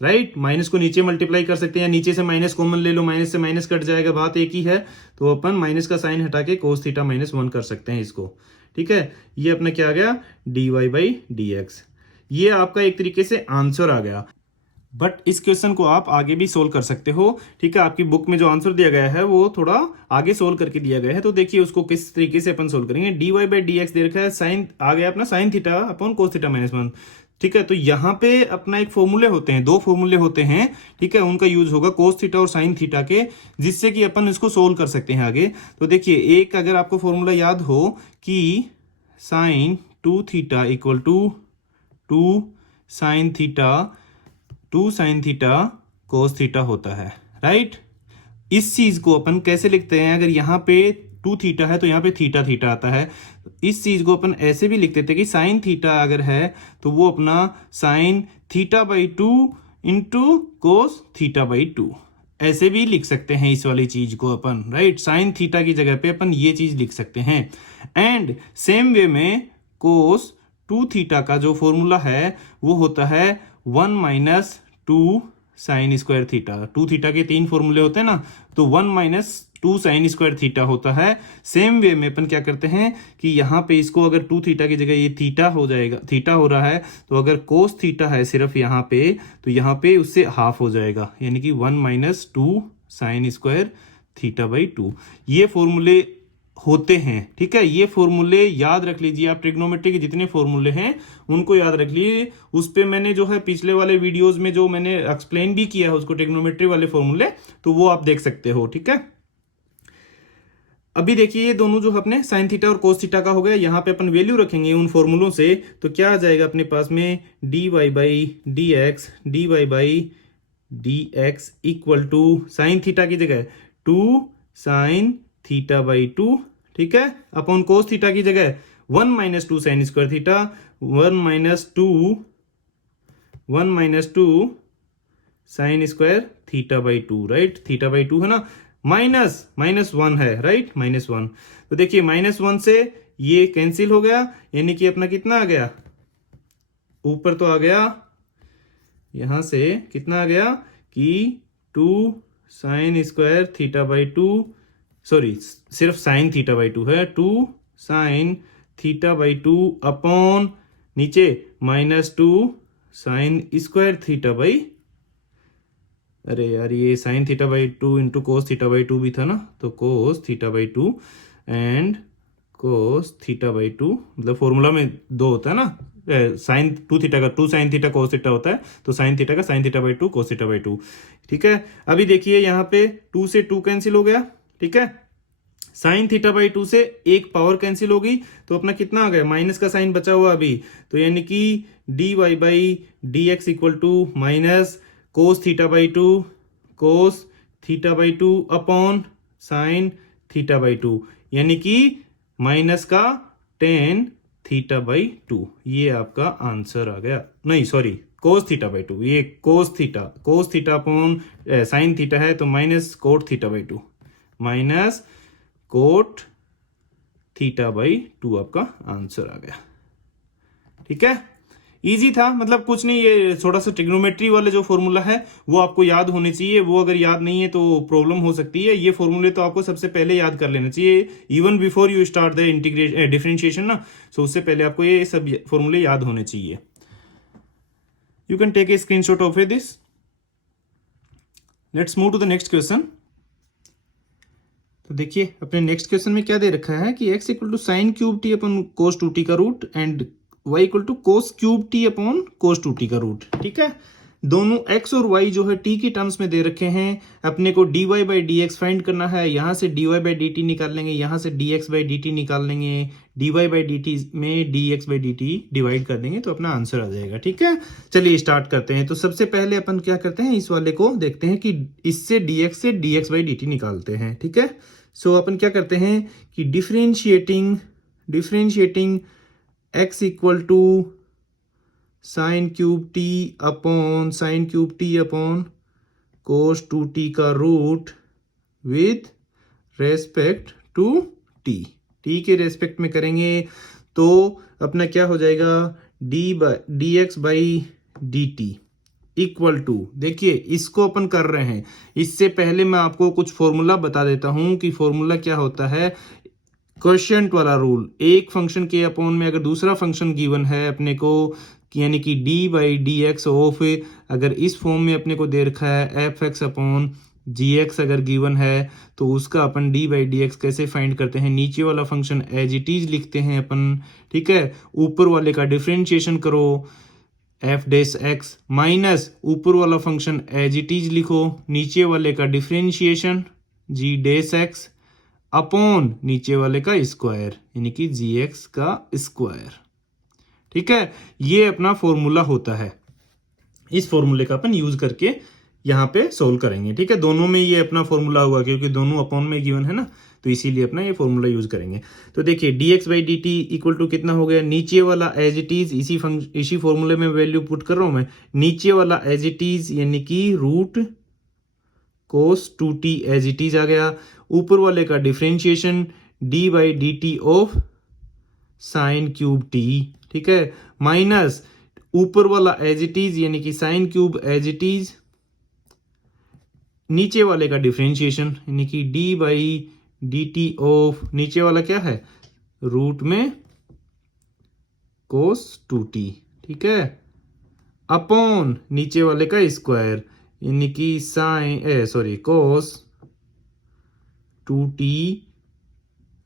राइट। माइनस को नीचे मल्टीप्लाई कर सकते हैं, या नीचे से माइनस कॉमन ले लो, माइनस से माइनस कट जाएगा, बात एक ही है, तो अपन माइनस का साइन हटा के कोस थीटा माइनस 1 कर सकते हैं इसको। ठीक है, ये अपना क्या आ गया, d Y by D x. ये आपका एक तरीके से आंसर आ गया, बट इस क्वेश्चन को आप आगे भी सोल्व कर सकते हो। ठीक है, आपकी बुक में जो आंसर दिया गया है वो थोड़ा आगे सोल्व करके दिया गया है, तो देखिए उसको किस तरीके से अपन सोल्व करेंगे। D Y by D x दे रखा है, साइन आ गया अपना sine theta upon cos theta minus 1। ठीक है, तो यहाँ पे अपना एक फॉर्मूले होते हैं, 2 फॉर्मूले होते हैं, ठीक है, उनका यूज होगा कोस थीटा और साइन थीटा के, जिससे कि अपन इसको सोल्व कर सकते हैं आगे। तो देखिए, एक अगर आपको फॉर्मूला याद हो कि sine 2 theta equal to 2 sine theta cos theta होता है, राइट। इस चीज को अपन कैसे लिखते हैं, अगर यहाँ पे 2 थीटा है तो यहाँ पे थीटा थीटा आता है, इस चीज को अपन ऐसे भी लिख देते हैं कि साइन थीटा अगर है तो वो अपना sine theta by 2 into cos theta by 2, ऐसे भी लिख सकते हैं इस वाली चीज को अपन, राइट। साइन थीटा की जगह पे अपन ये चीज लिख सकते हैं। एंड सेम वे में कोस 2 थीटा का जो फॉर्मूला है वो होता है 1 minus 2 sine square theta. 2 theta के 3 फॉर्मूले होते हैं ना, तो 1 माइनस 2 साइन स्क्वायर थीटा होता है। सेम वे में अपन क्या करते हैं कि यहाँ पे इसको अगर 2 थीटा की जगह ये थीटा हो जाएगा, थीटा हो रहा है, तो अगर कोस थीटा है सिर्फ यहाँ पे, तो यहाँ पे उससे हाफ हो जाएगा, यानी कि 1 minus 2 sine square theta by 2। ये फॉर्मूले होते हैं, ठीक है। ये फॉर्मूले याद रख लीजिए आप, ट्रिग्नोमेट्री के जितने फॉर्मूले हैं उनको याद रख लीजिए। उस पे मैंने जो है पिछले वाले वीडियोस में जो मैंने एक्सप्लेन भी किया है उसको, ट्रिग्नोमेट्री वाले फॉर्मूले, तो वो आप देख सकते हो, ठीक है। अभी देखिए ये दोनों जो अपने साइन थीटा और कोस थीटा का हो गया, यहाँ पे अपन वैल्यू रखेंगे उन फॉर्मूलों से, तो क्या आ जाएगा अपने पास में, d Y by D x equal to sine theta की जगह 2 साइन थीटा बाई 2, ठीक है, अपॉन कोस थीटा की जगह 1 minus 2 sine square theta, 1 minus 2 sine square theta by 2, right. Theta by 2 है ना, माइनस 1 है, राइट, -1। तो देखिए -1 से ये कैंसिल हो गया, यानी कि अपना कितना आ गया, ऊपर तो आ गया, यहां से कितना आ गया कि 2 sine square theta by 2, sorry सिर्फ साइन थीटा बाई 2 है, 2 साइन थीटा बाई 2 अपॉन नीचे -2 साइन स्क्वायर थीटा बाई, अरे यार ये sign theta by 2 into cos theta by 2 भी था ना, तो कोस theta by 2 and cos theta by 2, मतलब फॉर्मूला में 2 होता है ना, साइन 2 थीटा का 2 साइन थीटा कोस थीटा होता है, तो साइन थीटा का sign theta by 2 cos theta by 2। ठीक है, अभी देखिए यहाँ पे 2 से 2 कैंसिल हो गया। ठीक है, साइन थीटा बाई 2 से एक पावर कैंसिल हो गई, तो अपना कितना आ गया, माइनस का साइन बचा हुआ अभी, तो यानी कि d Y by D x equal to minus cos theta by 2 cos theta by 2 upon sine theta by 2, यानी कि माइनस का टेन थीटा बाई 2। ये आपका आंसर आ गया, नहीं सॉरी कोस थीटा बाई 2, ये कोस थीटा अपॉन साइन थीटा है, तो minus cot theta by 2 minus cot theta by 2 आपका आंसर आ गया। ठीक है, इजी था, मतलब कुछ नहीं, ये थोड़ा सा ट्रिग्नोमेट्री वाले जो फॉर्मूला है वो आपको याद होने चाहिए, वो अगर याद नहीं है तो प्रॉब्लम हो सकती है। ये फॉर्मूले तो आपको सबसे पहले याद कर लेना चाहिए, even before you start the integration differentiation ना, सो उससे पहले आपको ये सब फॉर्मूले याद होने चाहिए। You can take a screenshot of this. Let's move to the next question. तो देखिए अपने नेक्स्ट क्वेश्चन में क्या दे रखा है कि x equal to sine cube t upon cos 2t का root and y equal to cos cube t upon cos 2t का रूट। ठीक है, दोनों x और y जो है t की टर्म्स में दे रखे हैं, अपने को dy by D x find करना है, यहाँ से dy बाई डी टी निकाल लेंगे, यहाँ से dx बाई डी टी निकाल लेंगे, dy बाई डी टी में dx by D T divide कर देंगे तो अपना आंसर आ जाएगा। ठीक है, चलिए स्टार्ट करते हैं। तो सबसे पहले अपन क्या करते हैं, इस वाले को देखते हैं कि इससे dx से dx बाई डी टी निकालते हैं। ठीक है, सो अपन क्या करते हैं कि differentiating x equal to sine cube t upon cos 2t का root with respect to t के रेस्पेक्ट में करेंगे तो अपना क्या हो जाएगा, d x by D T equal to, देखिए इसको अपन कर रहे हैं, इससे पहले मैं आपको कुछ फॉर्मूला बता देता हूं कि फॉर्मूला क्या होता है। क्वोशिएंट वाला रूल, एक फंक्शन के अपॉन में अगर दूसरा फंक्शन गिवन है अपने को, यानी कि d by D x of, अगर इस फॉर्म में अपने को दे रखा है एफ एक्स अपॉन जी एक्स अगर गिवन है, तो उसका अपन डी बाई डी एक्स कैसे फाइंड करते हैं, नीचे वाला फंक्शन एज इट इज लिखते हैं अपन। ठीक है, ऊपर वाले का डिफरेंशिएशन करो एफ डेस एक्स माइनस ऊपर वाला फंक्शन एज इट इज लिखो, नीचे वाले का डिफरेंशिएशन जी डेस एक्स अपॉन नीचे वाले का स्क्वायर, यानी कि जी एक्स का स्क्वायर। ठीक है, ये अपना फॉर्मूला होता है, इस फॉर्मूले का अपन यूज करके यहाँ पे सोल्व करेंगे। ठीक है, दोनों में ये अपना फॉर्मूला हुआ क्योंकि दोनों अपॉन में गिवन है ना, तो इसीलिए अपना ये फॉर्मूला यूज करेंगे। तो देखिए dx by D T equal to कितना हो गया, नीचे वाला एज इट इज, इसी फॉर्मूले में वैल्यू पुट कर रहा हूं मैं, नीचे वाला एज इट इज यानी कि root cos 2t as it is आ गया, ऊपर वाले का differentiation d by D t of sine cube t. ठीक है, माइनस ऊपर वाला एज इट इज यानी कि sine cube as it is, नीचे वाले का डिफरेंशिएशन यानी कि d by D t of, नीचे वाला क्या है रूट में कोस 2t। ठीक है, अपॉन नीचे वाले का स्क्वायर यानी कि कोस 2t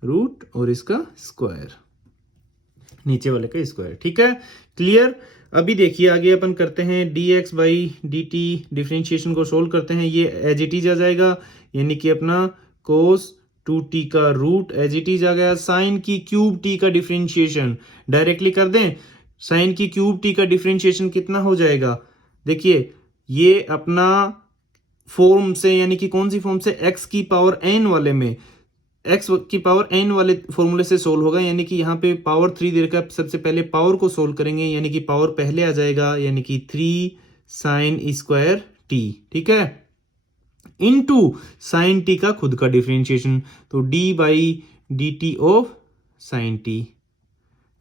रूट और इसका स्क्वायर, नीचे वाले का स्क्वायर। ठीक है, क्लियर। अभी देखिए आगे अपन करते हैं dx by D T, differentiation को सोल्व करते हैं, ये एज इट इज आ जाएगा, यानी कि अपना कोस 2t का रूट एज इट इज आ गया, साइन की क्यूब t का डिफ्रेंशिएशन डायरेक्टली कर दें, साइन की क्यूब t का डिफ्रेंशिएशन कितना हो जाएगा, देखिए ये अपना फॉर्म से, यानी कि कौन सी फॉर्म से, x की पावर n वाले में, x की पावर n वाले फॉर्मूले से सोल्व होगा, यानी कि यहाँ पे पावर 3 दे रखा है, सबसे पहले पावर को सोल्व करेंगे, यानी कि पावर पहले आ जाएगा, यानी कि 3 साइन स्क्वायर t। ठीक है, इनटू साइन t का खुद का डिफरेंशिएशन, तो d by D t of sine t।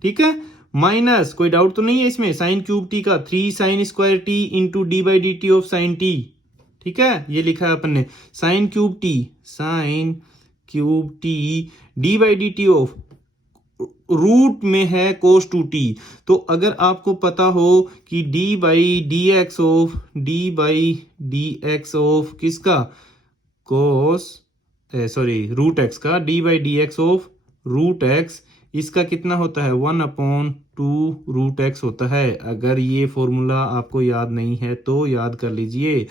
ठीक है, माइनस, कोई डाउट तो नहीं है इसमें, साइन क्यूब t का 3 sine square t into d by D t of sine t। ठीक है, ये लिखा है अपन ने, sine cube t d by D t of root में है कोस 2t, तो अगर आपको पता हो कि d by D x of किसका, रूट x का, d by D x of root x, इसका कितना होता है 1/2 रूट एक्स होता है। अगर ये फॉर्मूला आपको याद नहीं है तो याद कर लीजिए,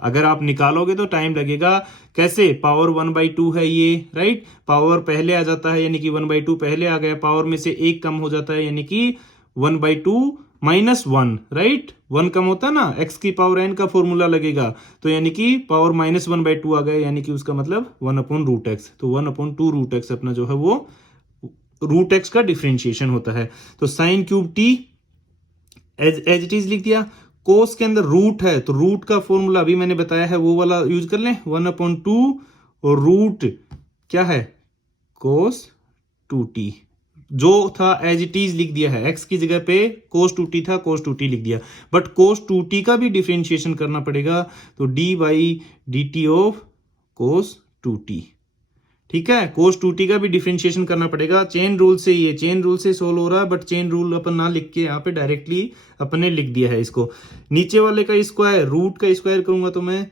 अगर आप निकालोगे तो टाइम लगेगा। कैसे, पावर 1/2 है ये, राइट, पावर पहले आ जाता है यानी कि 1/2 पहले आ गया, पावर में से एक कम हो जाता है यानी कि 1/2 -1, राइट, 1 कम होता है ना, एक्स की पावर n का फॉर्मूला लगेगा, तो यानी कि पावर -1/2 आ गया, यानी कि उसका मतलब 1/√x, तो 1/2√x अपना जो है वो रूट एक्स का डिफरेंशिएशन होता है। तो sine cube t as it is लिख दिया। कोस के अंदर रूट है तो रूट का फॉर्मूला अभी मैंने बताया है वो वाला यूज कर लें, 1/2 और रूट क्या है कोस 2t, जो था एज इट इज लिख दिया है, एक्स की जगह पे कोस 2t था, कोस 2t लिख दिया, बट कोस 2t का भी डिफरेंशिएशन करना पड़ेगा, तो d/dt ऑफ कोस 2t, ठीक है, कोस 2t का भी डिफरेंशिएशन करना पड़ेगा। चेन रूल से, ये चेन रूल से सोल्व हो रहा है, बट चेन रूल अपन ना लिख के यहाँ पे डायरेक्टली अपने लिख दिया है इसको। नीचे वाले का स्क्वायर, रूट का स्क्वायर करूंगा तो मैं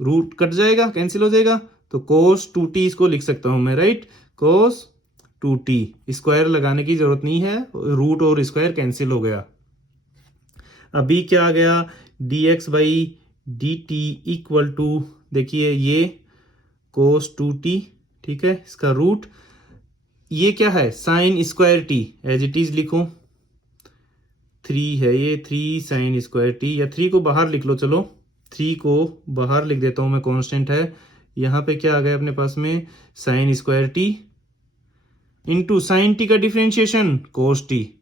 रूट कट जाएगा, कैंसिल हो जाएगा, तो कोस 2t इसको लिख सकता हूं मैं, राइट, कोस 2t, स्क्वायर लगाने की जरूरत नहीं है, रूट और स्क्वायर कैंसिल हो गया। अभी क्या आ गया, dx/dt इक्वल टू, देखिए ये कोस 2t, ठीक है, इसका रूट, ये क्या है sine square t, as it is लिखो, 3 है ये, 3 साइन स्क्वायर टी, या 3 को बाहर लिख लो, चलो 3 को बाहर लिख देता हूं मैं, कांस्टेंट है, यहां पे क्या आ गया अपने पास में sign square T into sine t का डिफरेंशिएशन कोस टी,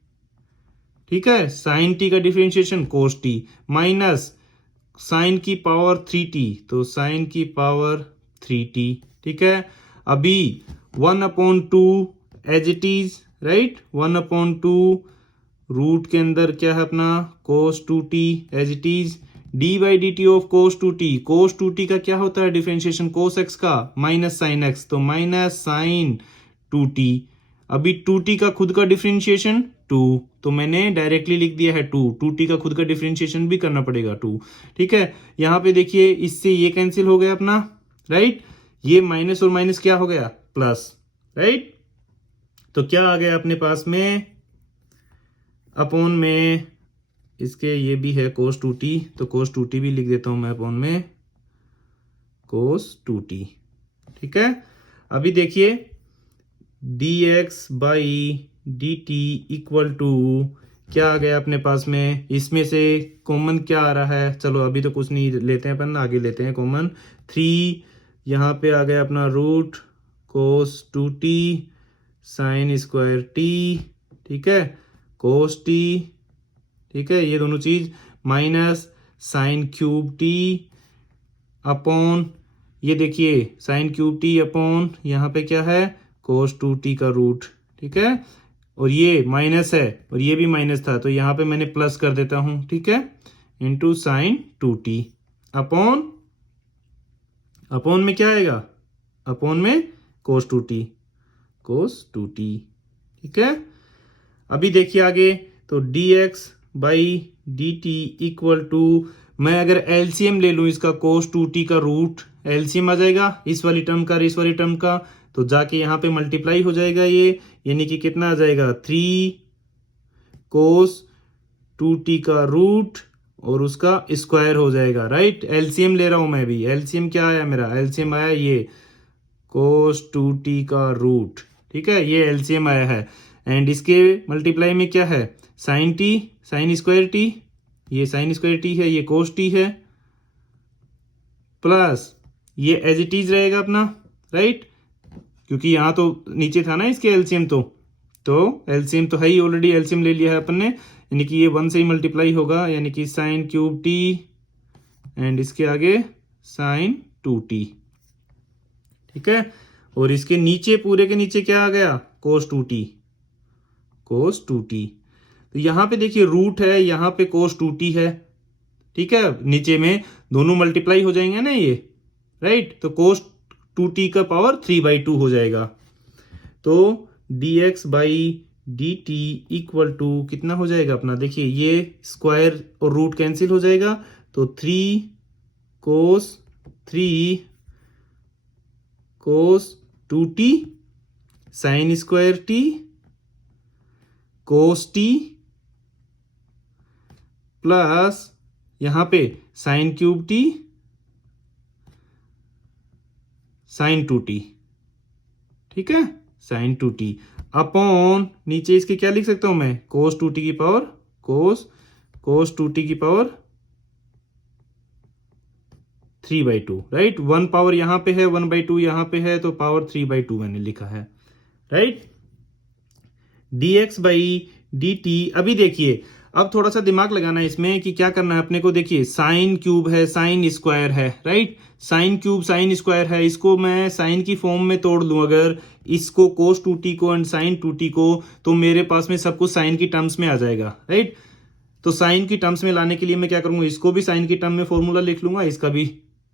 ठीक है, साइन टी का differentiation cos t, minus sign की पावर 3t, तो साइन की पावर 3t, ठीक है। अभी 1/2 as it is, right, 1/2 root के अंदर क्या है अपना cos 2t as it is, d/dt of cos 2t, cos 2t का क्या होता है डिफरेंशिएशन कोस x का माइनस साइन x, तो माइनस साइन 2t। अभी 2t का खुद का डिफरेंशिएशन 2, तो मैंने डायरेक्टली लिख दिया है 2t का खुद का डिफरेंशिएशन भी करना पड़ेगा 2, ठीक है। यहां पे देखिए इससे ये कैंसिल हो गया अपना, राइट, ये माइनस और माइनस क्या हो गया प्लस, राइट, तो क्या आ गया अपने पास में अपॉन में, इसके ये भी है कोस 2t, तो कोस 2t भी लिख देता हूं मैं अपॉन में कोस 2t, ठीक है। अभी देखिए dx/dt इक्वल टू क्या आ गया अपने पास में, इसमें से कॉमन क्या आ रहा है, चलो अभी तो कुछ नहीं लेते हैं अपन, आगे लेते हैं कॉमन, 3 यहाँ पे आ गया अपना root cos 2t sign square t, ठीक है, कोस t, ठीक है, ये दोनों चीज minus sign cube t upon, ये देखिए साइन क्यूब t अपॉन यहाँ पे क्या है कोस 2t का रूट, ठीक है, और ये माइनस है और ये भी माइनस था, तो यहाँ पे मैंने प्लस कर देता हूं, ठीक है, into sine 2t upon, upon में क्या आएगा, अपॉन में कोस 2t, कोस 2t, ठीक है। अभी देखिए आगे, तो dx/dt इक्वल टू, मैं अगर एलसीएम ले लूं इसका कोस 2t का रूट, एलसीएम आ जाएगा इस वाली टर्म का इस वाली टर्म का, तो जाके यहां पे मल्टीप्लाई हो जाएगा ये, यानी कि कितना आ जाएगा 3 कोस 2t का रूट और उसका स्क्वायर हो जाएगा, राइट, एलसीएम ले रहा हूं मैं भी, एलसीएम क्या आया मेरा, एलसीएम आया ये कोस 2t का रूट, ठीक है, ये एलसीएम आया है, एंड इसके मल्टीप्लाई में क्या है sine t, sine square t, ये साइन स्क्वायर टी है, ये कोस टी है, प्लस ये एज इट इज रहेगा अपना, राइट, क्योंकि यहां तो नीचे था ना इसके एलसीएम, तो एलसीएम तो है ही ऑलरेडी, एलसीएम ले लिया है अपन ने, यानी कि ये 1 से ही मल्टीप्लाई होगा, यानी कि साइन क्यूब टी एंड इसके आगे साइन 2t, ठीक है, और इसके नीचे पूरे के नीचे क्या आ गया कोस 2t, कोस 2t, तो यहां पे देखिए रूट है, यहां पे कोस 2t है, ठीक है, नीचे में दोनों मल्टीप्लाई हो जाएंगे ना ये, राइट, तो कोस 2t का पावर 3/2 हो जाएगा, तो dx/dt इक्वल टू कितना हो जाएगा अपना, देखिए ये स्क्वायर और रूट कैंसिल हो जाएगा, तो 3 कोस 2t sign square T cos T plus यहां पे sign cube t sign 2t, ठीक है, साइन 2t अपॉन नीचे इसके क्या लिख सकता हूं मैं, कोस 2t की पावर कोस 2t की पावर 3/2, राइट। 1 पावर यहां पे है, 1/2 यहां पे है, तो पावर 3/2 मैंने लिखा है, राइट। dx बाई dt, अभी देखिए अब थोड़ा सा दिमाग लगाना है इसमें कि क्या करना है अपने को। देखिए साइन क्यूब है, साइन स्क्वायर है, right, sine cube sine square है, इसको मैं साइन की फॉर्म में तोड़ लूं अगर, इसको कोस 2t को एंड साइन 2t को, तो मेरे पास में सब कुछ साइन की टर्म्स में आ जाएगा, राइट। तो साइन की टर्म्स में लाने के लिए मैं क्या करूंगा, इसको भी साइन की टर्म में फॉर्मूला लिख लूंगा, इसका भी,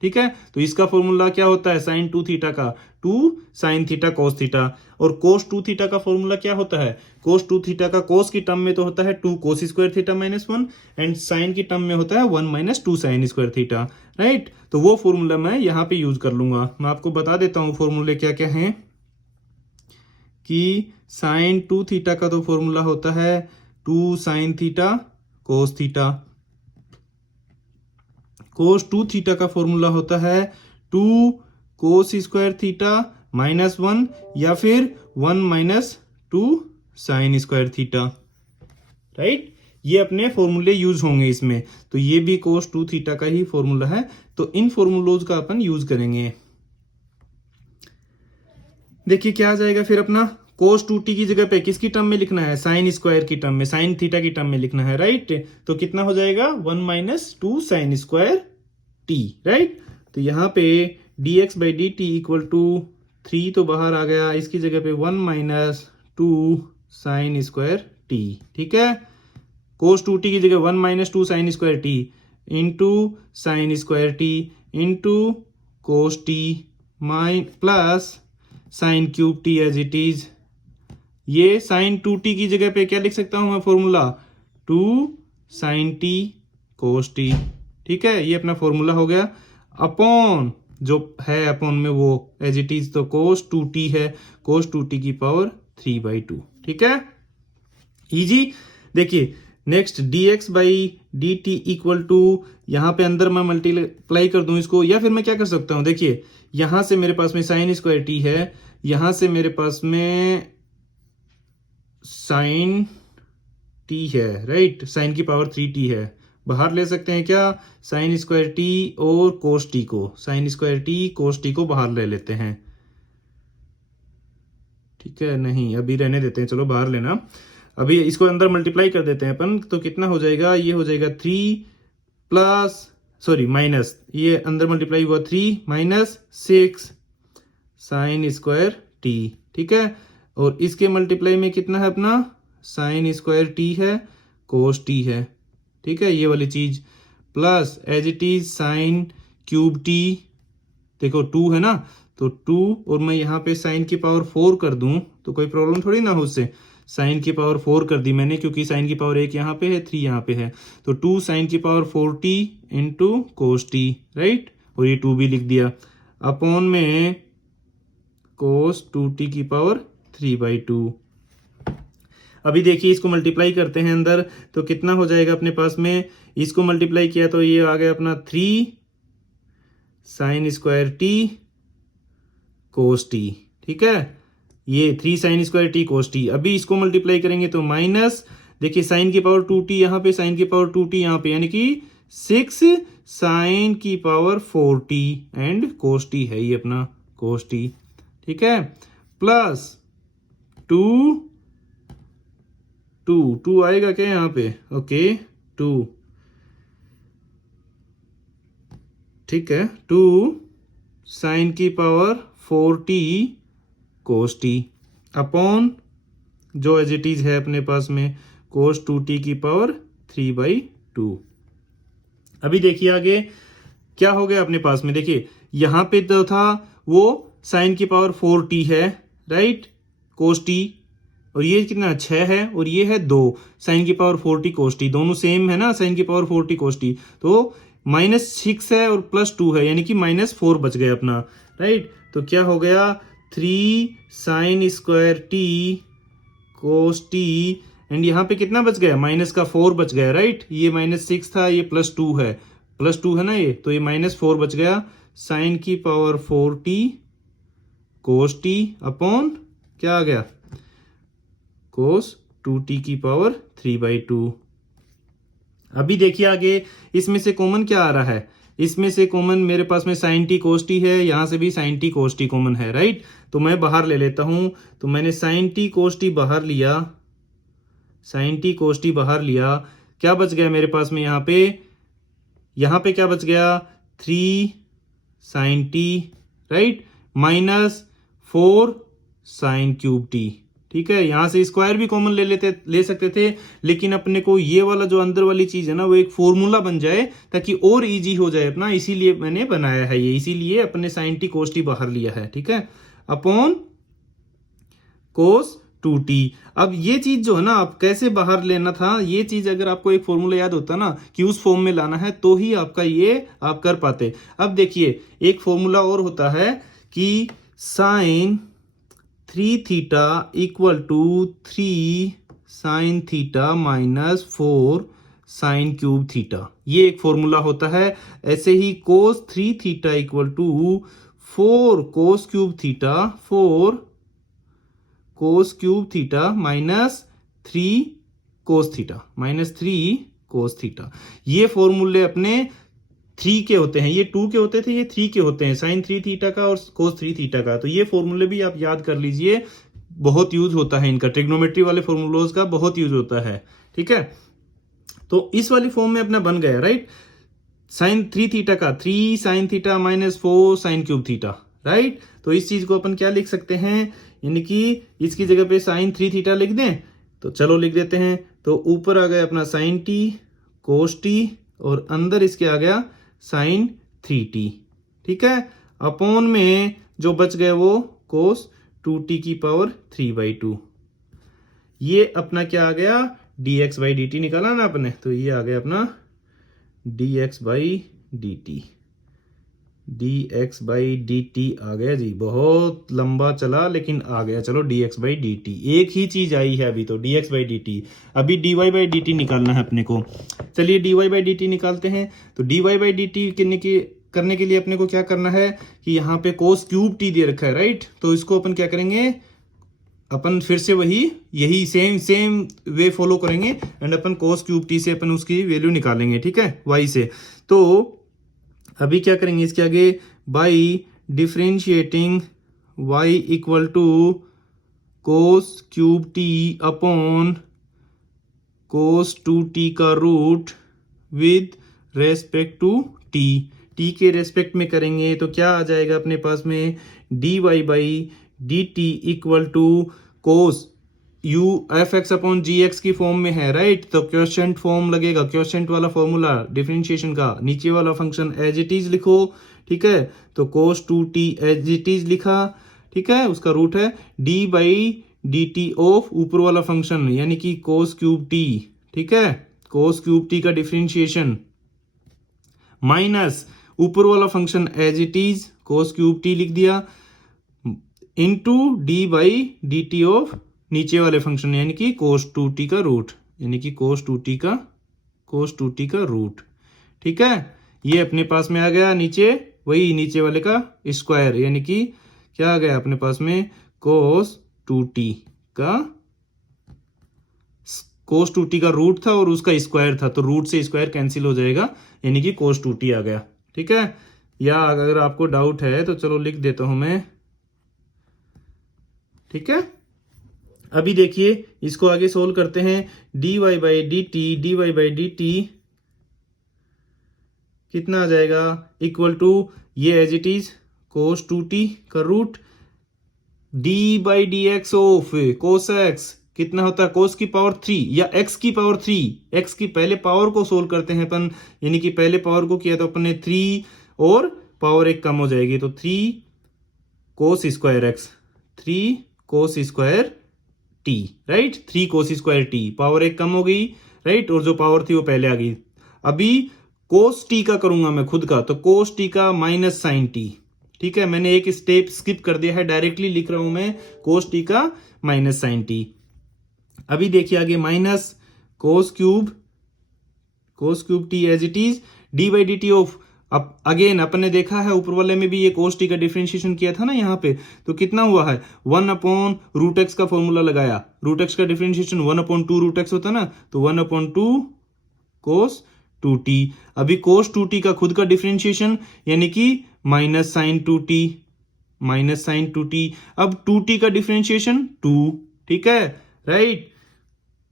ठीक है। तो इसका फॉर्मूला क्या होता है, साइन 2 थीटा का 2 साइन थीटा कोस थीटा, और कोस 2 थीटा का फॉर्मूला क्या होता है, कोस 2 थीटा का कोस की टर्म में तो होता है 2 cos square theta minus 1, and sine की टर्म में होता है 1 minus 2 sine square theta, right. तो वो फॉर्मूला मैं यहाँ पे यूज कर लूंगा। मैं आपको बता देता हूँ फॉर्मूले क्या क्या हैं, कि साइन 2 थीटा का तो फॉर्मूला होता है 2 साइन थीटा कोस थीटा, कोस 2 थीटा का फॉर्मूला होता है 2 कोस स्क्वायर थीटा माइनस 1, या फिर 1 minus 2 sine square theta, right. ये अपने फॉर्मूले यूज होंगे इसमें, तो ये भी कोस 2 थीटा का ही फॉर्मूला है, तो इन फॉर्मूलोज का अपन यूज करेंगे। देखिए क्या आ जाएगा फिर अपना, कोस 2t की जगह पे किसकी टर्म में लिखना है, साइन स्क्वायर की टर्म में, साइन थीटा की टर्म में लिखना है, राइट। तो कितना हो जाएगा 1 minus 2 sine square t, right. तो यहाँ पे dx by dt equal to 3 तो बाहर आ गया, इसकी जगह पे 1 माइनस 2 साइन स्क्वायर t, ठीक है। कोस 2t की जगह 1 minus 2 sine square t into sine square t into cos t plus sine cube t as it is. ये साइन 2t की जगह पे क्या लिख सकता हूं मैं formula, 2 sine t cos t, ठीक है, ये अपना फॉर्मूला हो गया। अपॉन जो है अपॉन में वो एज इट इज, तो कोस 2t है, कोस 2t की पावर 3/2, ठीक है, इजी। देखिए next dx by dt equal to, यहां पे अंदर मैं मल्टीप्लाई कर दूं इसको, या फिर मैं क्या कर सकता हूं, देखिए यहां से मेरे पास में साइन स्क्वायर t है, यहां से मेरे पास में साइन t है, राइट, साइन की पावर 3t है, बाहर ले सकते हैं क्या, साइन स्क्वायर t और कोस t को, sign square t cos t को बाहर ले लेते हैं, ठीक है, नहीं अभी रहने देते हैं, चलो बाहर लेना, अभी इसको अंदर मल्टीप्लाई कर देते हैं अपन, तो कितना हो जाएगा, ये हो जाएगा 3 प्लस सॉरी माइनस, ये अंदर मल्टीप्लाई हुआ 3 माइनस 6 साइन स्क्वायर t, ठीक है, और इसके मल्टीप्लाई में कितना है अपना, साइन स्क्वायर t है कोस t है, ठीक है, ये वाली चीज, plus as it is sine cube t, देखो 2 है ना, तो 2, और मैं यहाँ पे साइन की पावर 4 कर दूं तो कोई प्रॉब्लम थोड़ी ना हो उससे, साइन की पावर 4 कर दी मैंने, क्योंकि साइन की पावर 1 यहाँ पे है, 3 यहाँ पे है, तो 2 साइन की power 4t into cos t, right, और ये 2 भी लिख दिया, अपॉन में कोस 2t की पावर 3/2। अभी देखिए इसको मल्टीप्लाई करते हैं अंदर, तो कितना हो जाएगा अपने पास में, इसको मल्टीप्लाई किया तो ये आ गया अपना 3 sine square t cos t, ठीक है, ये 3 sine square t cos t। अभी इसको मल्टीप्लाई करेंगे तो माइनस, देखिए साइन की पावर 2t यहाँ पे, साइन की पावर 2t यहाँ पे, यानी कि 6 साइन की power 4t and cos t है ये अपना कोस t, ठीक है, प्लस 2 आएगा क्या यहाँ पे, ओके 2, ठीक है, 2 साइन की पावर 4t कोस t अपॉन जो एज इट इज है अपने पास में कोस 2t की पावर 3/2। अभी देखिए आगे क्या हो गया अपने पास में, देखिए यहां पे तो था वो साइन की पावर 4t है, राइट, कोस t, और ये कितना 6 है, और ये है 2 साइन की पावर 4t कोस t, दोनों सेम है ना, साइन की पावर 4t कोस t, तो -6 है और +2 है, यानी कि -4 बच गया अपना, राइट। तो क्या हो गया 3 sin² cos t, एंड यहाँ पे कितना बच गया, माइनस का 4 बच गया, राइट। ये -6 था, ये +2 है, +2 है ना ये, तो ये -4 बच गया। sin की power 4t cos t upon क्या आ गया, cos 2t की पावर 3/2। अभी देखिए आगे इसमें से कॉमन क्या आ रहा है, इसमें से कॉमन मेरे पास में sin t cos t है, यहां से भी sin t cos t common है, राइट। तो मैं बाहर ले लेता हूं, तो मैंने sin t cos t बाहर लिया, sin t cos t बाहर लिया, क्या बच गया मेरे पास में यहाँ पे क्या बच गया, 3 sin t, right, -4 sin³ t, ठीक है। यहां से स्क्वायर भी कॉमन ले सकते थे, लेकिन अपने को ये वाला जो अंदर वाली चीज है ना, वो एक फॉर्मूला बन जाए ताकि और इजी हो जाए अपना, इसीलिए मैंने बनाया है ये, इसीलिए अपने sin t cos t बाहर लिया है, ठीक है, अपॉन cos 2t। अब ये चीज जो है ना, आप कैसे बाहर लेना था, ये चीज अगर आपको एक फॉर्मूला याद होता ना कि उस फॉर्म में लाना है, तो ही आपका ये आप कर पाते। अब देखिए एक फॉर्मूला और होता है कि sin 3θ = 3 sin θ -4 sin³ θ, ये एक फॉर्मूला होता है। ऐसे ही cos 3θ = 4 cos³ θ, 4 cos³ θ -3 cos θ, -3 cos θ। ये फॉर्मूले अपने 3 के होते हैं, ये 2 के होते थे, ये 3 के होते हैं, sin 3θ का और cos 3θ का। तो ये फॉर्मूले भी आप याद कर लीजिए, बहुत यूज होता है इनका, ट्रिग्नोमेट्री वाले फॉर्मूलोज का बहुत यूज होता है, ठीक है। तो इस वाली फॉर्म में अपना बन गया, राइट, sin 3θ का 3 sin θ -4 sin³ θ, राइट। तो इस चीज को अपन क्या लिख सकते हैं, यानी कि इसकी जगह पे sin 3θ लिख दें, तो चलो लिख देते हैं। तो ऊपर आ गया अपना sin t cos t और अंदर इसके आ गया sin 3t, ठीक है, अपॉन में जो बच गए वो cos 2t की पावर 3/2। ये अपना क्या आ गया, dx/dt निकाला ना अपने, तो ये आ गया अपना dx/dt, dx/dt आ गया जी, बहुत लंबा चला लेकिन आ गया। चलो dx/dt, एक ही चीज आई है अभी, तो dx/dt। अभी dy/dt निकालना है अपने को, चलिए dy/dt निकालते हैं। तो dy/dt करने के लिए अपने को क्या करना है कि यहाँ पे cos³ t दे रखा है, राइट। तो इसको अपन क्या करेंगे, अपन फिर से वही यही सेम वे फॉलो करेंगे, एंड अपन cos³ t से अपन उसकी वैल्यू निकालेंगे, ठीक है, y से। तो अभी क्या करेंगे इसके आगे, by differentiating y = cos³ t upon cos 2t का root with respect to t के रेस्पेक्ट में करेंगे तो क्या आ जाएगा अपने पास में, dy/dt = cos u fx upon gx की फॉर्म में है, राइट। तो क्वोशिएंट फॉर्म लगेगा, क्वोशिएंट वाला फॉर्मूला डिफरेंशिएशन का, नीचे वाला फंक्शन एज इट इज लिखो, ठीक है। तो cos 2t as it is लिखा, ठीक है, उसका रूट है d/dt ऑफ ऊपर वाला फंक्शन यानी कि cos³ t, ठीक है, cos³ t का डिफरेंशिएशन माइनस ऊपर वाला function as it is cos³ t लिख दिया, इनटू d/dt ऑफ नीचे वाले फंक्शन यानी कि cos 2t का रूट, यानी कि cos 2t का रूट, ठीक है। ये अपने पास में आ गया नीचे, वही नीचे वाले का स्क्वायर, यानी कि क्या आ गया अपने पास में, cos 2t का रूट था और उसका स्क्वायर था, तो रूट से स्क्वायर कैंसिल हो जाएगा, यानी कि cos 2t आ गया, ठीक है। या अगर आपको डाउट है तो चलो लिख देता हूं मैं, ठीक है। अभी देखिए इसको आगे सोल्व करते हैं, dy/dt कितना आ जाएगा, इक्वल टू ये as it is cos 2t का root d/dx of cos x कितना होता है, cos की पावर 3 या x की पावर 3, x की पहले पावर को सोल्व करते हैं अपन, यानी कि पहले पावर को किया तो अपन ने 3 और पावर एक कम हो जाएगी, तो 3 cos² x, 3 cos² t, right, 3 cos² t, power एक कम हो गई, राइट, और जो पावर थी वो पहले आ गई। अभी cos t का करूंगा मैं खुद का, तो cos t का -sin t, ठीक है, मैंने एक स्टेप स्किप कर दिया है, डायरेक्टली लिख रहा हूं मैं cos t का माइनस साइन टी। अभी देखिए आगे minus cos cube t as it is d by D t of, अब अगेन अपन ने देखा है ऊपर वाले में भी ये cos t का डिफरेंशिएशन किया था ना यहाँ पे, तो कितना हुआ है 1/√x का फॉर्मूला लगाया, √x का डिफरेंशिएशन 1/2√x होता ना, तो 1/2 cos 2t। अभी cos 2t का खुद का डिफरेंशिएशन यानी कि माइनस साइन 2t, अब 2t का डिफरेंशिएशन 2, ठीक है, राइट।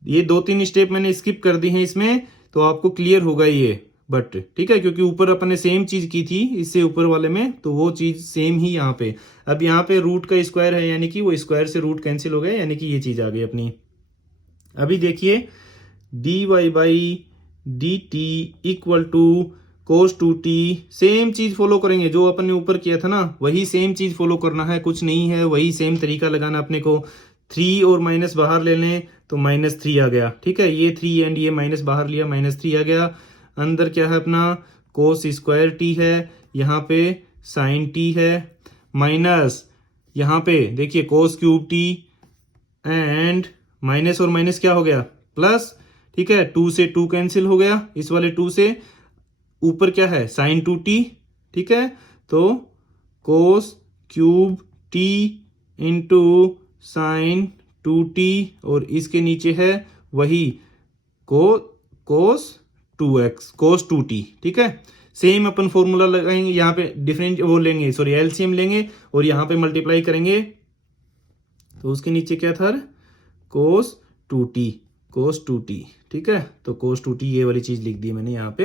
ये 2-3 स्टेप मैंने स्किप कर दी हैं इसमें, तो आपको क्लियर होगा ये, बट ठीक है, क्योंकि ऊपर अपन ने सेम चीज की थी इससे ऊपर वाले में, तो वो चीज सेम ही यहाँ पे। अब यहाँ पे रूट का स्क्वायर है, यानी कि वो स्क्वायर से रूट कैंसिल हो गया, यानी कि ये चीज आ गई अपनी। अभी देखिए dy by D T equal to cos 2t, same चीज फॉलो करेंगे जो अपन ने ऊपर किया था ना, वही सेम चीज फॉलो करना है, कुछ नहीं है, वही सेम तरीका लगाना अपने को। 3 और माइनस बाहर ले लें तो -3 आ गया, ठीक है, ये 3 एंड ये माइनस बाहर लिया, -3 आ गया। अंदर क्या है अपना cos स्क्वायर टी है, यहाँ पे साइन टी है, माइनस यहाँ पे देखिए cos cube T, and minus और माइनस क्या हो गया प्लस, ठीक है, 2 से 2 कैंसिल हो गया, इस वाले 2 से ऊपर क्या है साइन 2t, ठीक है, तो cos cube T into sine 2t, और इसके नीचे है वही cos 2t, ठीक है। सेम अपन फॉर्मूला लगाएंगे, यहाँ पे डिफरेंट वो लेंगे, सॉरी एलसीएम लेंगे और यहाँ पे मल्टीप्लाई करेंगे, तो उसके नीचे क्या था cos 2t, ठीक है, तो cos 2t ये वाली चीज लिख दी मैंने यहाँ पे।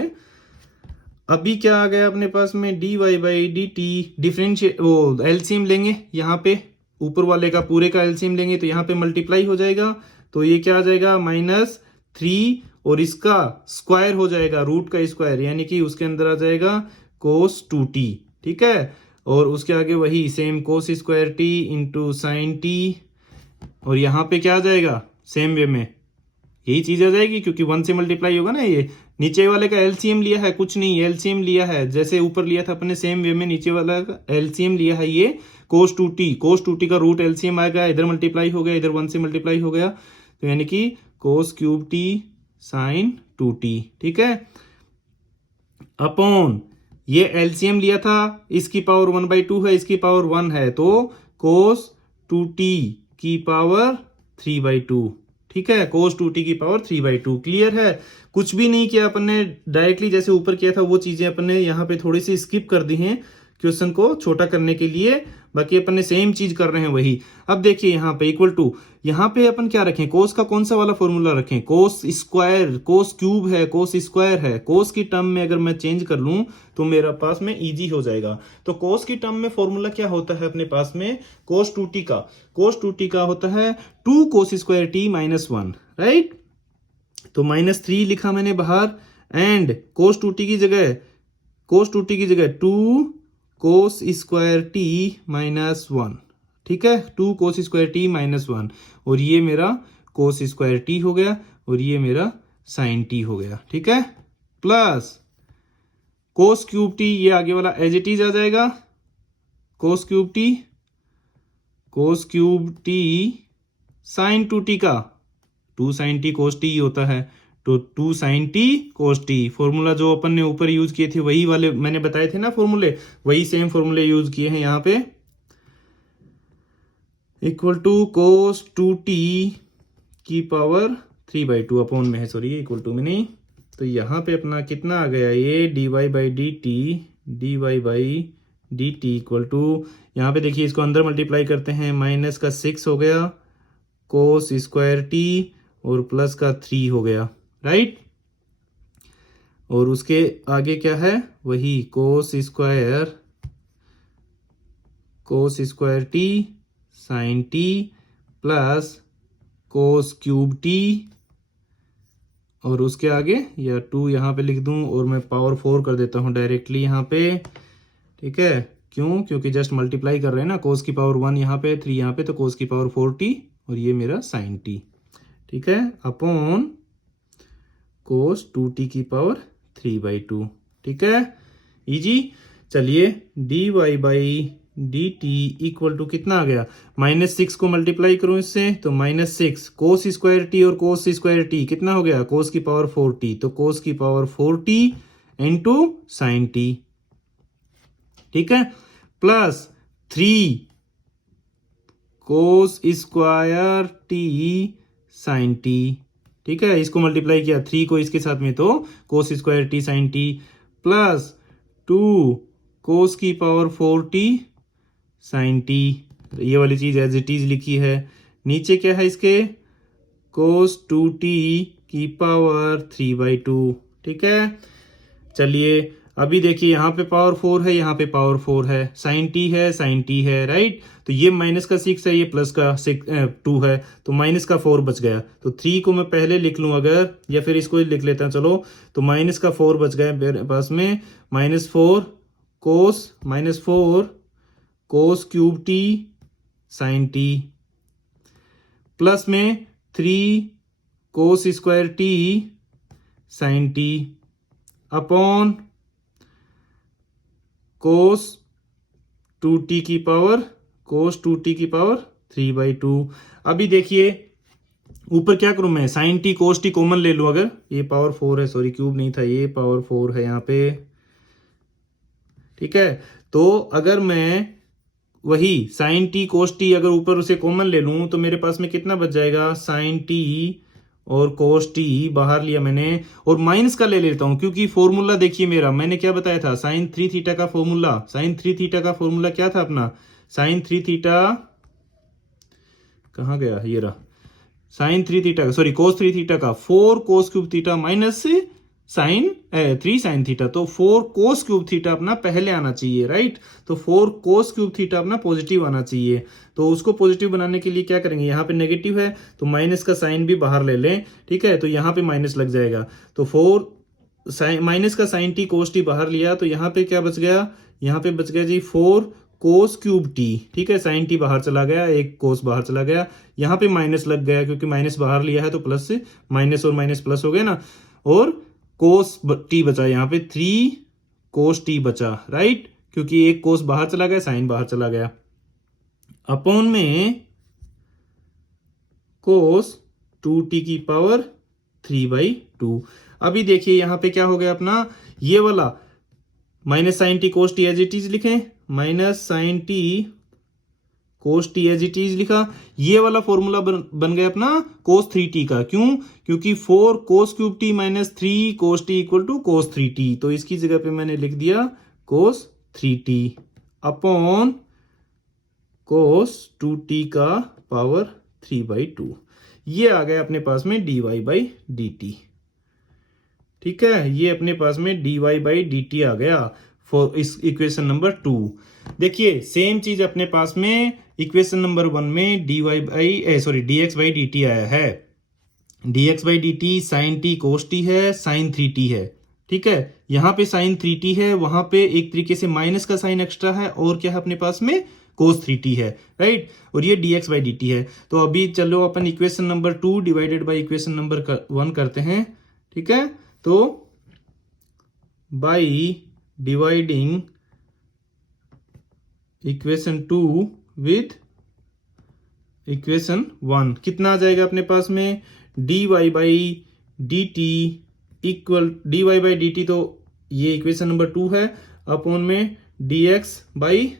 अभी क्या आ गया अपने पास में dy by D T, differentiate वो एलसीएम लेंगे, यहाँ पे ऊपर वाले का पूरे का एलसीएम लेंगे तो यहाँ पे मल्टीप्लाई हो जाएगा, तो ये क्या आ जाएगा -3, और इसका स्क्वायर हो जाएगा रूट का स्क्वायर, यानी कि उसके अंदर आ जाएगा cos 2t, ठीक है, और उसके आगे वही same cos square T into sine T, और यहाँ पे क्या आ जाएगा सेम वे में यही चीज आ जाएगी, क्योंकि 1 से मल्टीप्लाई होगा ना, ये नीचे वाले का एलसीएम लिया है, कुछ नहीं एलसीएम लिया है, जैसे ऊपर लिया था अपने सेम वे में नीचे वाला का एलसीएम लिया है, ये cos 2t का रूट एलसीएम आएगा, इधर मल्टीप्लाई हो गया, इधर 1 से मल्टीप्लाई हो गया, तो यानी कि cos cube t sign 2t, ठीक है, अपॉन ये एलसीएम लिया था, इसकी पावर 1/2 है, इसकी पावर 1 है, तो cos 2t की पावर 3/2, ठीक है, cos 2t की पावर 3/2, क्लियर है। कुछ भी नहीं किया अपन ने, डायरेक्टली जैसे ऊपर किया था वो चीजें अपन ने यहाँ पे थोड़ी सी स्किप कर दी हैं क्वेश्चन को छोटा करने के लिए, बाकी अपन ने सेम चीज कर रहे हैं वही। अब देखिए यहाँ पे इक्वल टू, यहाँ पे अपन क्या रखें, कोस का कौन सा वाला फॉर्मूला रखें, कोस स्क्वायर, कोस क्यूब है, कोस स्क्वायर है, कोस की टर्म में अगर मैं चेंज कर लूं तो मेरा पास में इजी हो जाएगा। तो कोस की टर्म में फॉर्मूला क्या होता है अपने पास में, कोस 2t का होता है 2 कोस स्क्वायर टी -1, राइट, तो -3 लिखा मैंने बाहर, एंड कोस 2t की जगह 2 कोस स्क्वायर टी -1, ठीक है, 2 कोस स्क्वायर टी -1, और ये मेरा कोस स्क्वायर टी हो गया, और ये मेरा साइन टी हो गया, ठीक है, प्लस कोस क्यूब टी, ये आगे वाला एज इट इज आ जाएगा, कोस क्यूब टी साइन 2t का 2 साइन टी कोस टी होता है, तो 2 sine t cos T, formula जो अपन ने ऊपर यूज किए थे वही वाले मैंने बताए थे ना फॉर्मूले, वही सेम फॉर्मूले यूज किए हैं यहाँ पे, इक्वल टू कोस 2t की पावर 3/2 अपॉन में है, सॉरी इक्वल टू में नहीं, तो यहाँ पे अपना कितना आ गया, ये dy by D T equal to, यहाँ पे देखिए इसको अंदर मल्टीप्लाई करते हैं, माइनस का 6 हो गया कोस स्क्वायर टी, और प्लस का 3 हो गया, राइट, और उसके आगे क्या है वही cos square t sine t plus cos cube t, और उसके आगे या 2 यहाँ पे लिख दूं, और मैं पावर 4 कर देता हूँ डायरेक्टली यहाँ पे, ठीक है, क्यों, क्योंकि जस्ट मल्टीप्लाई कर रहे हैं ना, कोस की पावर 1 यहाँ पे, 3 यहाँ पे, तो कोस की पावर 4t, और ये मेरा साइन टी, ठीक है, अपॉन कोस 2t की पावर 3/2, ठीक है, इजी। चलिए d Y by D T equal to कितना आ गया, -6 को मल्टीप्लाई करूं इससे तो -6 कोस स्क्वायर टी और कोस स्क्वायर टी कितना हो गया, कोस की पावर 4t, तो कोस की power 4t into sine t, ठीक है, plus 3 cos square t sine t, ठीक है, इसको मल्टीप्लाई किया 3 को इसके साथ में तो cos square t sine t, plus 2 cos की पावर 4t साइन टी, ये वाली चीज एज इट इज लिखी है, नीचे क्या है इसके कोस 2t की पावर 3/2, ठीक है। चलिए अभी देखिए यहाँ पे पावर 4 है, यहाँ पे पावर 4 है, साइन टी है राइट, तो ये -6 है, ये प्लस का 2 है, तो -4 बच गया, तो 3 को मैं पहले लिख लूं अगर, या फिर इसको ही लिख लेता हूं चलो, तो -4 बच गया मेरे पास में, -4 cos cube t sine t, plus में 3 cos square t sine t upon cos 2t की पावर 3/2। अभी देखिए ऊपर क्या करूं मैं, sign t cos T common ले लूं, अगर ये पावर 4 है, सॉरी क्यूब नहीं था, ये पावर 4 है यहाँ पे, ठीक है, तो अगर मैं वही साइन टी कोस टी अगर ऊपर उसे कॉमन ले लूं तो मेरे पास में कितना बच जाएगा, साइन टी और कोस टी बाहर लिया मैंने, और माइनस का ले लेता हूं क्योंकि फॉर्मूला देखिए मेरा, मैंने क्या बताया था, साइन 3 थीटा का फॉर्मूला क्या था अपना, साइन 3 थीटा कहाँ गया, ये रहा, साइन 3 थीटा का, सॉरी कोस 3 थीटा का 4 cos cube theta minus sine 3 sine theta, तो 4 कोस क्यूब थीटा अपना पहले आना चाहिए राइट, तो 4 कोस क्यूब थीटा अपना पॉजिटिव आना चाहिए, तो उसको पॉजिटिव बनाने के लिए क्या करेंगे, यहाँ पे नेगेटिव है तो माइनस का साइन भी बाहर ले लें, ठीक है, तो यहाँ पे माइनस लग जाएगा, तो 4 साइन माइनस का साइन टी कोस टी बाहर लिया, तो यहाँ पे क्या बच गया, यहाँ पे बच गया जी 4 कोस क्यूब टी, ठीक है, साइन टी बाहर चला गया, एक कोस बाहर चला गया, यहाँ पे माइनस लग गया क्योंकि माइनस बाहर लिया है तो प्लस से माइनस और माइनस प्लस हो गया ना, और कोस टी बचा, यहाँ पे 3 कोस टी बचा राइट, क्योंकि एक कोस बाहर चला गया, साइन बाहर चला गया, अपॉन में कोस 2t की पावर 3/2। अभी देखिए यहाँ पे क्या हो गया अपना, ये वाला minus sine t cos t as it is लिखें, minus sine t cos t as it is लिखा, ये वाला फॉर्मूला बन गया अपना कोस 3t का, क्यों, क्योंकि 4 cos cube t minus 3 cos t equal to cos 3t, तो इसकी जगह पे मैंने लिख दिया कोस 3t अपॉन कोस 2t का पावर 3/2, ये आ गया अपने पास में dy बाई dt, ठीक है, ये अपने पास में dy बाई dt आ गया फॉर इस इक्वेशन नंबर 2। देखिए सेम चीज अपने पास में इक्वेशन नंबर 1 में dx बाई dt आया है, dx by dt sine t cos t है, साइन 3t है, ठीक है, यहाँ पे साइन 3t है, वहां पे एक तरीके से माइनस का साइन एक्स्ट्रा है, और क्या है अपने पास में कोस 3t है राइट, और ये dx बाई dt है, तो अभी चलो अपन equation number 2 divided by equation number 1 करते हैं, ठीक है, तो by dividing equation 2 with equation 1 कितना आ जाएगा अपने पास में, dy by dt equal dy by dt, तो ये इक्वेशन नंबर 2 है, अपॉन में dx बाई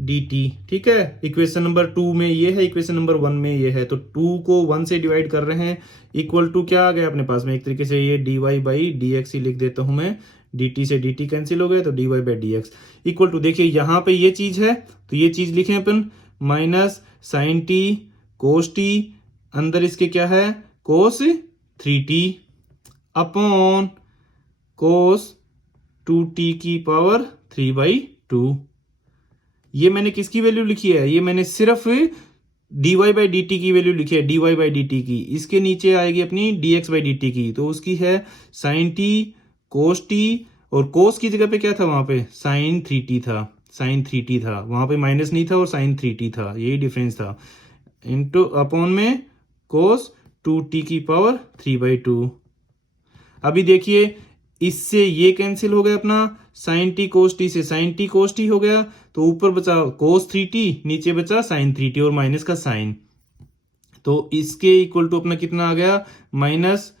dt, ठीक है, इक्वेशन नंबर 2 में ये है, इक्वेशन नंबर 1 में ये है, तो 2 को 1 से डिवाइड कर रहे हैं, इक्वल टू क्या आ गया अपने पास में, एक तरीके से ये dy बाई dx ही लिख देता हूं मैं, dt से dt कैंसिल हो गया, तो dy by dx equal to, देखिए यहाँ पे ये चीज है तो ये चीज लिखें अपन, minus sine t cos T, अंदर इसके क्या है कोस 3t अपॉन कोस 2t की पावर 3/2, ये मैंने किसकी वैल्यू लिखी है, ये मैंने सिर्फ dy बाई dt की वैल्यू लिखी है, dy बाई dt की, इसके नीचे आएगी अपनी dx बाई dt की, तो उसकी है साइन टी कोस टी, और कोस की जगह पे क्या था वहां पे साइन 3t था, वहां पे माइनस नहीं था और साइन 3t था, यही डिफरेंस था, इंटू अपॉन में कोस 2t की पावर 3/2। अभी देखिए इससे ये कैंसिल हो गया अपना साइन टी कोस टी से साइन टी कोस टी हो गया, तो ऊपर बचा कोस 3t, नीचे बचा साइन 3t और माइनस का साइन, तो इसके इक्वल टू अपना कितना आ गया माइनस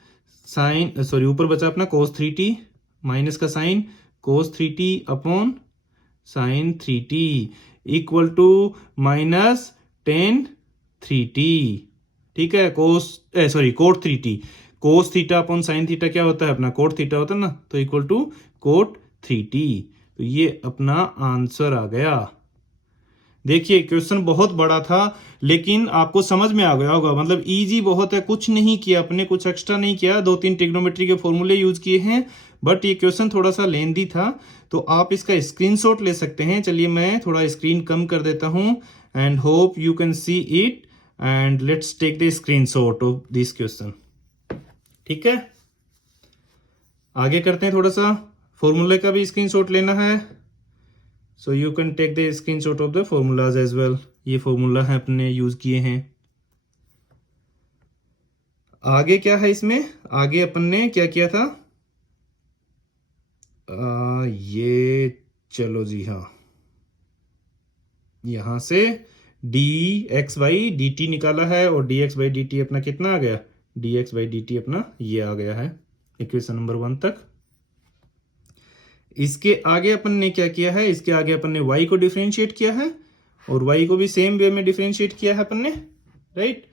साइन, सॉरी ऊपर बचा अपना कोस 3t माइनस का sine cos 3t upon sine 3t equal to minus tan 3t। ठीक है, cot 3t, cos theta upon sine theta क्या होता है अपना कोट थीटा होता है ना, तो इक्वल टू कोट 3t। तो ये अपना आंसर आ गया। देखिए क्वेश्चन बहुत बड़ा था लेकिन आपको समझ में आ गया होगा, मतलब इजी बहुत है, कुछ नहीं किया अपने, कुछ एक्स्ट्रा नहीं किया, 2-3 ट्रिग्नोमेट्री के फॉर्मूले यूज किए हैं, बट ये क्वेश्चन थोड़ा सा लेंदी था, तो आप इसका स्क्रीनशॉट ले सकते हैं। चलिए मैं थोड़ा स्क्रीन कम कर देता हूं and hope you can see it and let's take the screenshot of this question. ठीक है, आगे करते हैं, थोड़ा सा फॉर्मूले का भी स्क्रीनशॉट लेना है, so you can take the screenshot of the formulas as well. ये फॉर्मूला है अपने यूज किए हैं। आगे क्या है इसमें, आगे अपन ने क्या किया था, ये चलो जी हाँ, यहां से D x by D T निकाला है और D x by D T अपना कितना आ गया, d x by D T अपना ये आ गया है इक्वेशन नंबर 1 तक। इसके आगे अपन ने क्या किया है, इसके आगे अपन ने y को डिफरेंशिएट किया है और y को भी सेम वे में डिफरेंशिएट किया है अपन ने, राइट।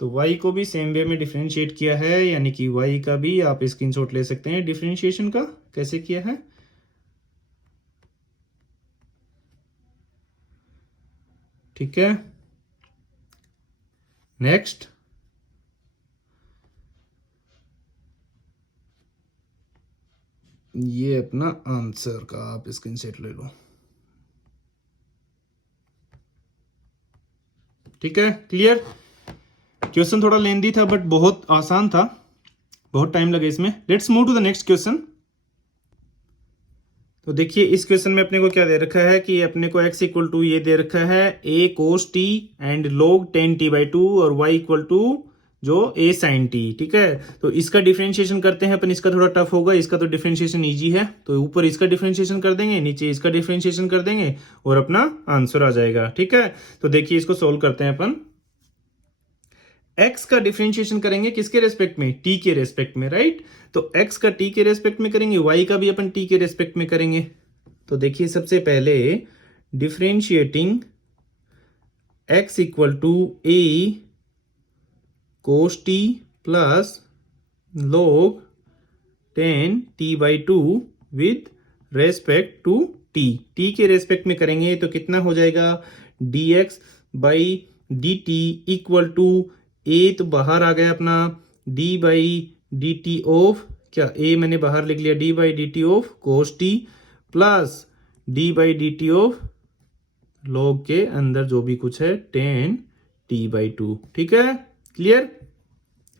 तो y को भी सेम वे में डिफरेंशिएट किया है, यानी कि y का भी आप स्क्रीनशॉट ले सकते हैं डिफरेंशिएशन का कैसे किया है। ठीक है, नेक्स्ट ये अपना आंसर का आप स्क्रीनशॉट ले लो। ठीक है, क्लियर। क्वेश्चन थोड़ा लेंदी था बट बहुत आसान था, बहुत टाइम लगे इसमें। Let's move to the next question. तो देखिए इस क्वेश्चन में अपने को क्या दे रखा है कि अपने को x इक्वल टू ये दे रखा है a cos t and log 10t/2 और y इक्वल टू जो a sin t। ठीक है, तो इसका डिफरेंशिएशन करते हैं अपन, इसका थोड़ा टफ होगा, इसका तो डिफरेंशिएशन इजी है, तो ऊपर इसका डिफरेंशिएशन कर देंगे, नीचे इसका डिफरेंशिएशन कर देंगे और अपना आंसर आ जाएगा। ठीक है, तो देखिए इसको सोल्व करते हैं अपन। x का डिफरेंशिएशन करेंगे किसके रेस्पेक्ट में, t के रेस्पेक्ट में, राइट। तो x का t के रेस्पेक्ट में करेंगे, y का भी अपन t के रेस्पेक्ट में करेंगे। तो देखिए सबसे पहले differentiating x equal to a cos t plus log 10t/2 with respect to t के रेस्पेक्ट में करेंगे तो कितना हो जाएगा, dx by dt equal to a तो बाहर आ गया अपना, d by D t of क्या, a मैंने बाहर लिख लिया, d by D t of cos t plus d by D t of log के अंदर जो भी कुछ है 10t/2। ठीक है, क्लियर।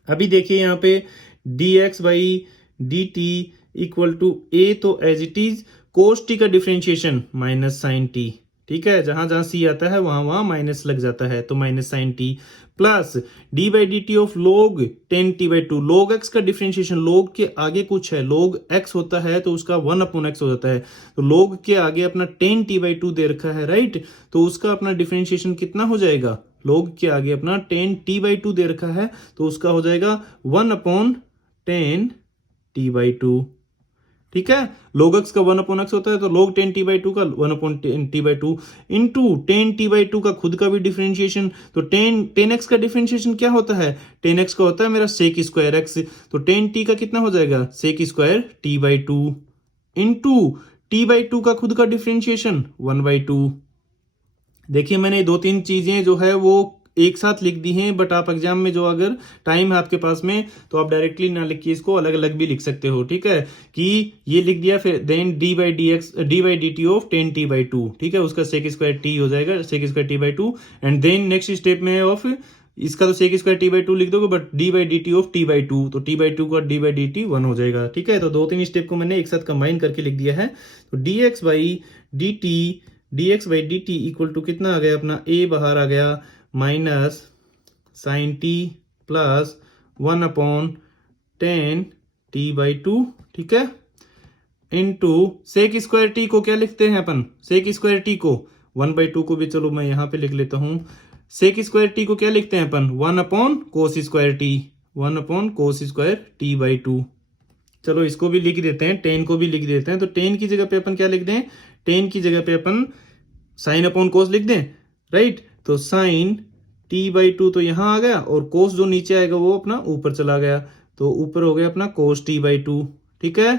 अभी देखिए यहाँ पे dx by D T equal to a, तो as it is cos t का डिफरेंशिएशन माइनस साइन t। ठीक है, जहां जहां c आता है वहां वहां माइनस लग जाता है, तो minus sine t plus d by D t of log 10t/2। log x का डिफरेंशिएशन, log के आगे कुछ है, log x होता है तो उसका 1/x हो जाता है, तो log के आगे अपना 10t/2 दे रखा है, राइट। तो उसका अपना डिफरेंशिएशन कितना हो जाएगा, log के आगे अपना 10t/2 दे रखा है तो उसका हो जाएगा 1/10t/2। ठीक है, log x का 1/x होता है तो log 10t/2 का 1/10t/2 इंटू 10t/2 का खुद का भी डिफरेंशिएशन, तो 10x का डिफरेंशिएशन क्या होता है, 10x का होता है मेरा सेक स्क्वायर x, तो 10t का कितना हो जाएगा sec square t/2 into t/2 का खुद का डिफरेंशिएशन 1/2। देखिए मैंने 2-3 चीजें जो है वो एक साथ लिख दी हैं, बट आप एग्जाम में जो अगर टाइम है आपके पास में तो आप डायरेक्टली ना लिखिए, इसको अलग अलग भी लिख सकते हो। ठीक है, कि ये लिख दिया, फिर then d by D t of 10t/2। ठीक है, उसका सेक स्क्वायर t हो जाएगा, sec square t/2 and then next step में ऑफ इसका तो सेक स्क्वायर t/2 लिख दोगे, but d by D t of t/2, तो t/2 का d बाई डी टी 1 हो जाएगा। ठीक है, तो 2-3 स्टेप को मैंने एक साथ कंबाइन करके लिख दिया है। तो dx by D T equal to कितना आ गया अपना, a बाहर आ गया minus sine t plus 1/10t/2। ठीक है, इंटू सेक स्क्वायर टी को क्या लिखते हैं अपन, सेक स्क्वायर टी को 1/2 को भी चलो मैं यहाँ पे लिख लेता हूँ। सेक स्क्वायर टी को क्या लिखते हैं अपन, 1 कोस square T, 1 cos square T by 2। चलो इसको भी लिख देते हैं, टेन को भी लिख देते हैं। तो टेन की जगह पे अपन क्या लिख दें, टेन की जगह पे अपन साइन अपॉन कोस लिख दें, राइट। तो साइन टी बाई 2 तो यहाँ आ गया, और कोस जो नीचे आएगा वो अपना ऊपर चला गया, तो ऊपर हो गया अपना कोस टी बाई 2। ठीक है,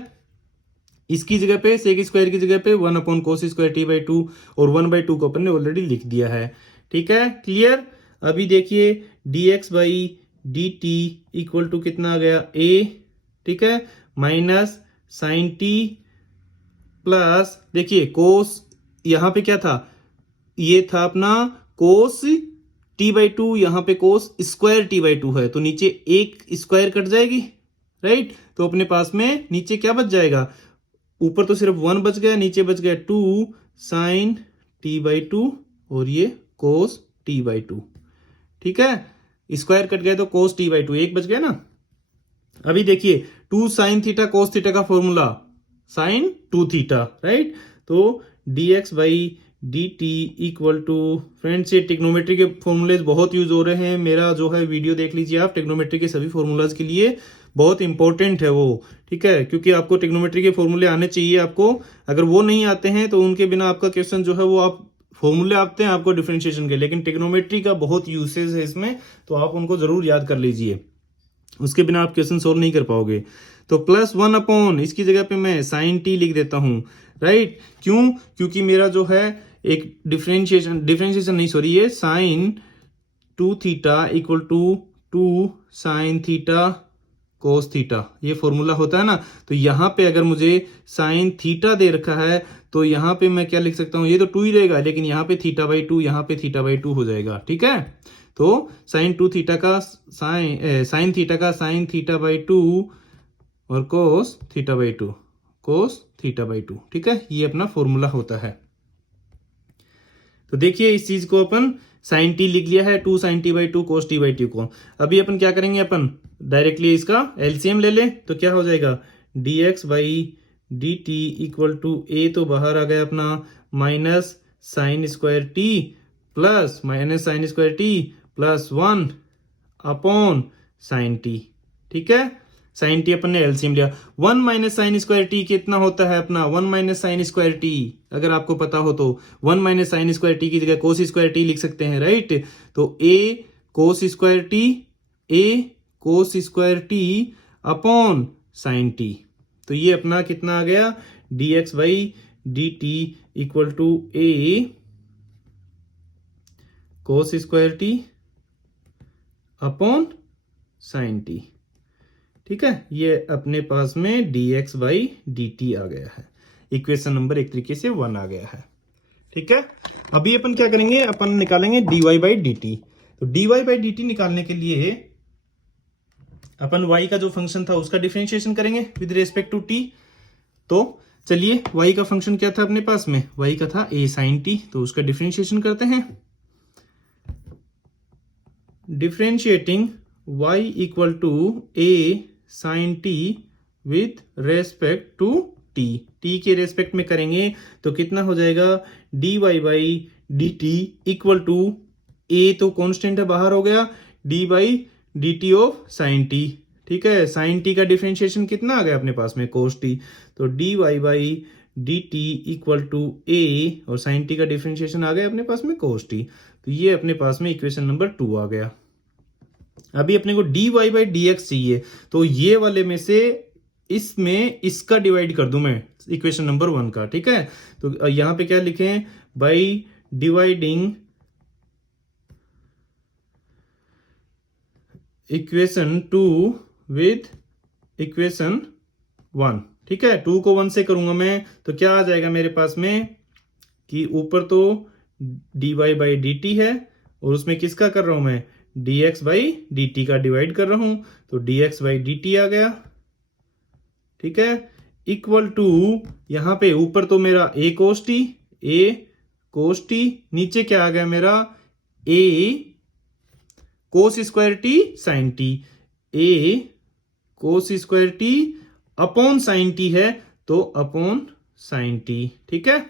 इसकी जगह पे सेक स्क्वायर की जगह पे 1 कोस स्क्वायर टी बाई 2, और 1/2 को अपन ने ऑलरेडी लिख दिया है। ठीक है, क्लियर। अभी देखिए dx by D T equal to कितना आ गया, a, ठीक है, माइनस साइन टी प्लस, देखिए कोस यहाँ पे क्या था, ये था अपना कोस टी बाई 2, यहाँ पे कोस स्क्वायर टी बाई 2 है, तो नीचे एक स्क्वायर कट जाएगी, राइट। तो अपने पास में नीचे क्या बच जाएगा, ऊपर तो सिर्फ 1 बच गया, नीचे बच गया 2 साइन टी बाई 2, और ये कोस टी बाई 2। ठीक है, स्क्वायर कट गया तो कोस टी बाई 2 एक बच गया ना। अभी देखिए 2 साइन थीटा कोस थीटा का फॉर्मूला साइन 2 थीटा, राइट। तो dx by D T equal to, friends ये टिग्नोमेट्री के फॉर्मूलेज बहुत यूज हो रहे हैं, मेरा जो है वीडियो देख लीजिए आप, टिग्नोमेट्री के सभी फॉर्मूलाज के लिए बहुत इंपॉर्टेंट है वो। ठीक है, क्योंकि आपको टिग्नोमेट्री के फॉर्मूले आने चाहिए आपको, अगर वो नहीं आते हैं तो उनके बिना आपका क्वेश्चन जो है वो, आप फॉर्मूले आते हैं आपको डिफरेंशिएशन के, लेकिन टिग्नोमेट्री का बहुत यूसेज है इसमें, तो आप उनको जरूर याद कर लीजिए, उसके बिना आप क्वेश्चन सोल्व नहीं कर पाओगे। तो प्लस 1 इसकी जगह पे मैं साइन टी लिख देता हूं, राइट। क्यों, क्योंकि मेरा जो है एक डिफरेंशिएशन नहीं, सॉरी, ये sine 2 theta equal to 2 sine theta cos theta, ये फॉर्मूला होता है ना। तो यहाँ पे अगर मुझे साइन थीटा दे रखा है तो यहाँ पे मैं क्या लिख सकता हूँ, ये तो 2 ही रहेगा, लेकिन यहाँ पे थीटा बाई 2, यहाँ पे थीटा बाई 2 हो जाएगा। ठीक है, तो साइन 2 थीटा का साइन थीटा का साइन थीटा बाई 2, और cos theta by 2, cos theta by 2। ठीक है, ये अपना फॉर्मूला होता है। तो देखिए इस चीज को अपन साइन टी लिख लिया है, 2 sine t by 2 cos t by 2 को। अभी अपन क्या करेंगे, अपन डायरेक्टली इसका एलसीएम ले ले, तो क्या हो जाएगा, dx by D T equal to ए, तो बाहर आ गया अपना minus sine square t plus minus sine square t plus 1 upon sine t. ठीक है, साइन टी अपन ने एलसीएम लिया, 1 माइनस साइन स्क्वायर टी कितना होता है अपना, 1 माइनस साइन स्क्वायर टी, अगर आपको पता हो तो 1 माइनस साइन स्क्वायर टी की जगह कोस स्क्वायर टी लिख सकते हैं, राइट। तो a cos square t, a cos square t upon sine t, तो ये अपना कितना आ गया, dx by D T equal to a cos square t upon sine t. ठीक है, ये अपने पास में dx बाई डी टी आ गया है, इक्वेशन नंबर एक तरीके से 1 आ गया है। ठीक है, अभी अपन क्या करेंगे, अपन निकालेंगे dy बाई डी टी। तो dy बाई डी टी निकालने के लिए अपन y का जो फंक्शन था उसका डिफरेंशिएशन करेंगे विद रेस्पेक्ट टू t। तो चलिए y का फंक्शन क्या था अपने पास में, y का था a साइन t, तो उसका डिफरेंशिएशन करते हैं। Differentiating y equal to a sine t with respect to t, t के रेस्पेक्ट में करेंगे तो कितना हो जाएगा, dy by D T equal to a, तो कॉन्स्टेंट है बाहर हो गया, d by D t of sine t. ठीक है, साइन टी का डिफरेंशिएशन कितना आ गया अपने पास में, कोस टी, तो dy by D T equal to a, और साइन टी का डिफरेंशिएशन आ गया अपने पास में कोस टी। तो ये अपने पास में इक्वेशन नंबर 2 आ गया। अभी अपने को dy बाई डी एक्स चाहिए, तो ये वाले में से इसमें इसका डिवाइड कर दूं मैं इक्वेशन नंबर 1 का। ठीक है, तो यहां पे क्या लिखें, by dividing equation 2 with equation 1। ठीक है, 2 को 1 से करूंगा मैं, तो क्या आ जाएगा मेरे पास में, कि ऊपर तो dy बाई डी टी है, और उसमें किसका कर रहा हूं मैं, dx बाई डी टी का डिवाइड कर रहा हूं, तो dx बाई डी टी आ गया। ठीक है, इक्वल टू, यहां पे ऊपर तो मेरा a कोस टी, नीचे क्या आ गया मेरा, a cos square t sine t, a cos square t upon sine t है, तो अपॉन साइन टी। ठीक है,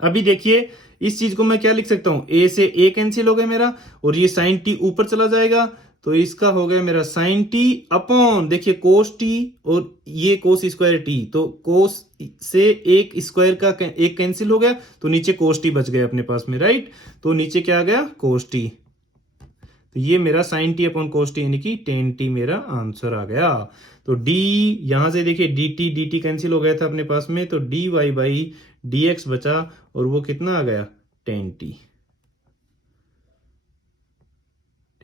अभी देखिए इस चीज को मैं क्या लिख सकता हूं, ए से ए कैंसिल हो गया मेरा, और ये साइन टी ऊपर चला जाएगा, तो इसका हो गया मेरा साइन टी अपॉन, देखिए कोस टी और ये कोस स्क्वायर टी, तो कोस से एक स्क्वायर का एक कैंसिल हो गया, तो नीचे कोस टी बच गया अपने पास में, राइट। तो नीचे क्या आ गया, कोस टी। तो ये मेरा sine t upon cos t यानी कि टेन टी मेरा आंसर आ गया। तो डी, यहां से देखिए डी टी कैंसिल हो गया था अपने पास में, तो D Y by D x बचा, और वो कितना आ गया, टेन टी।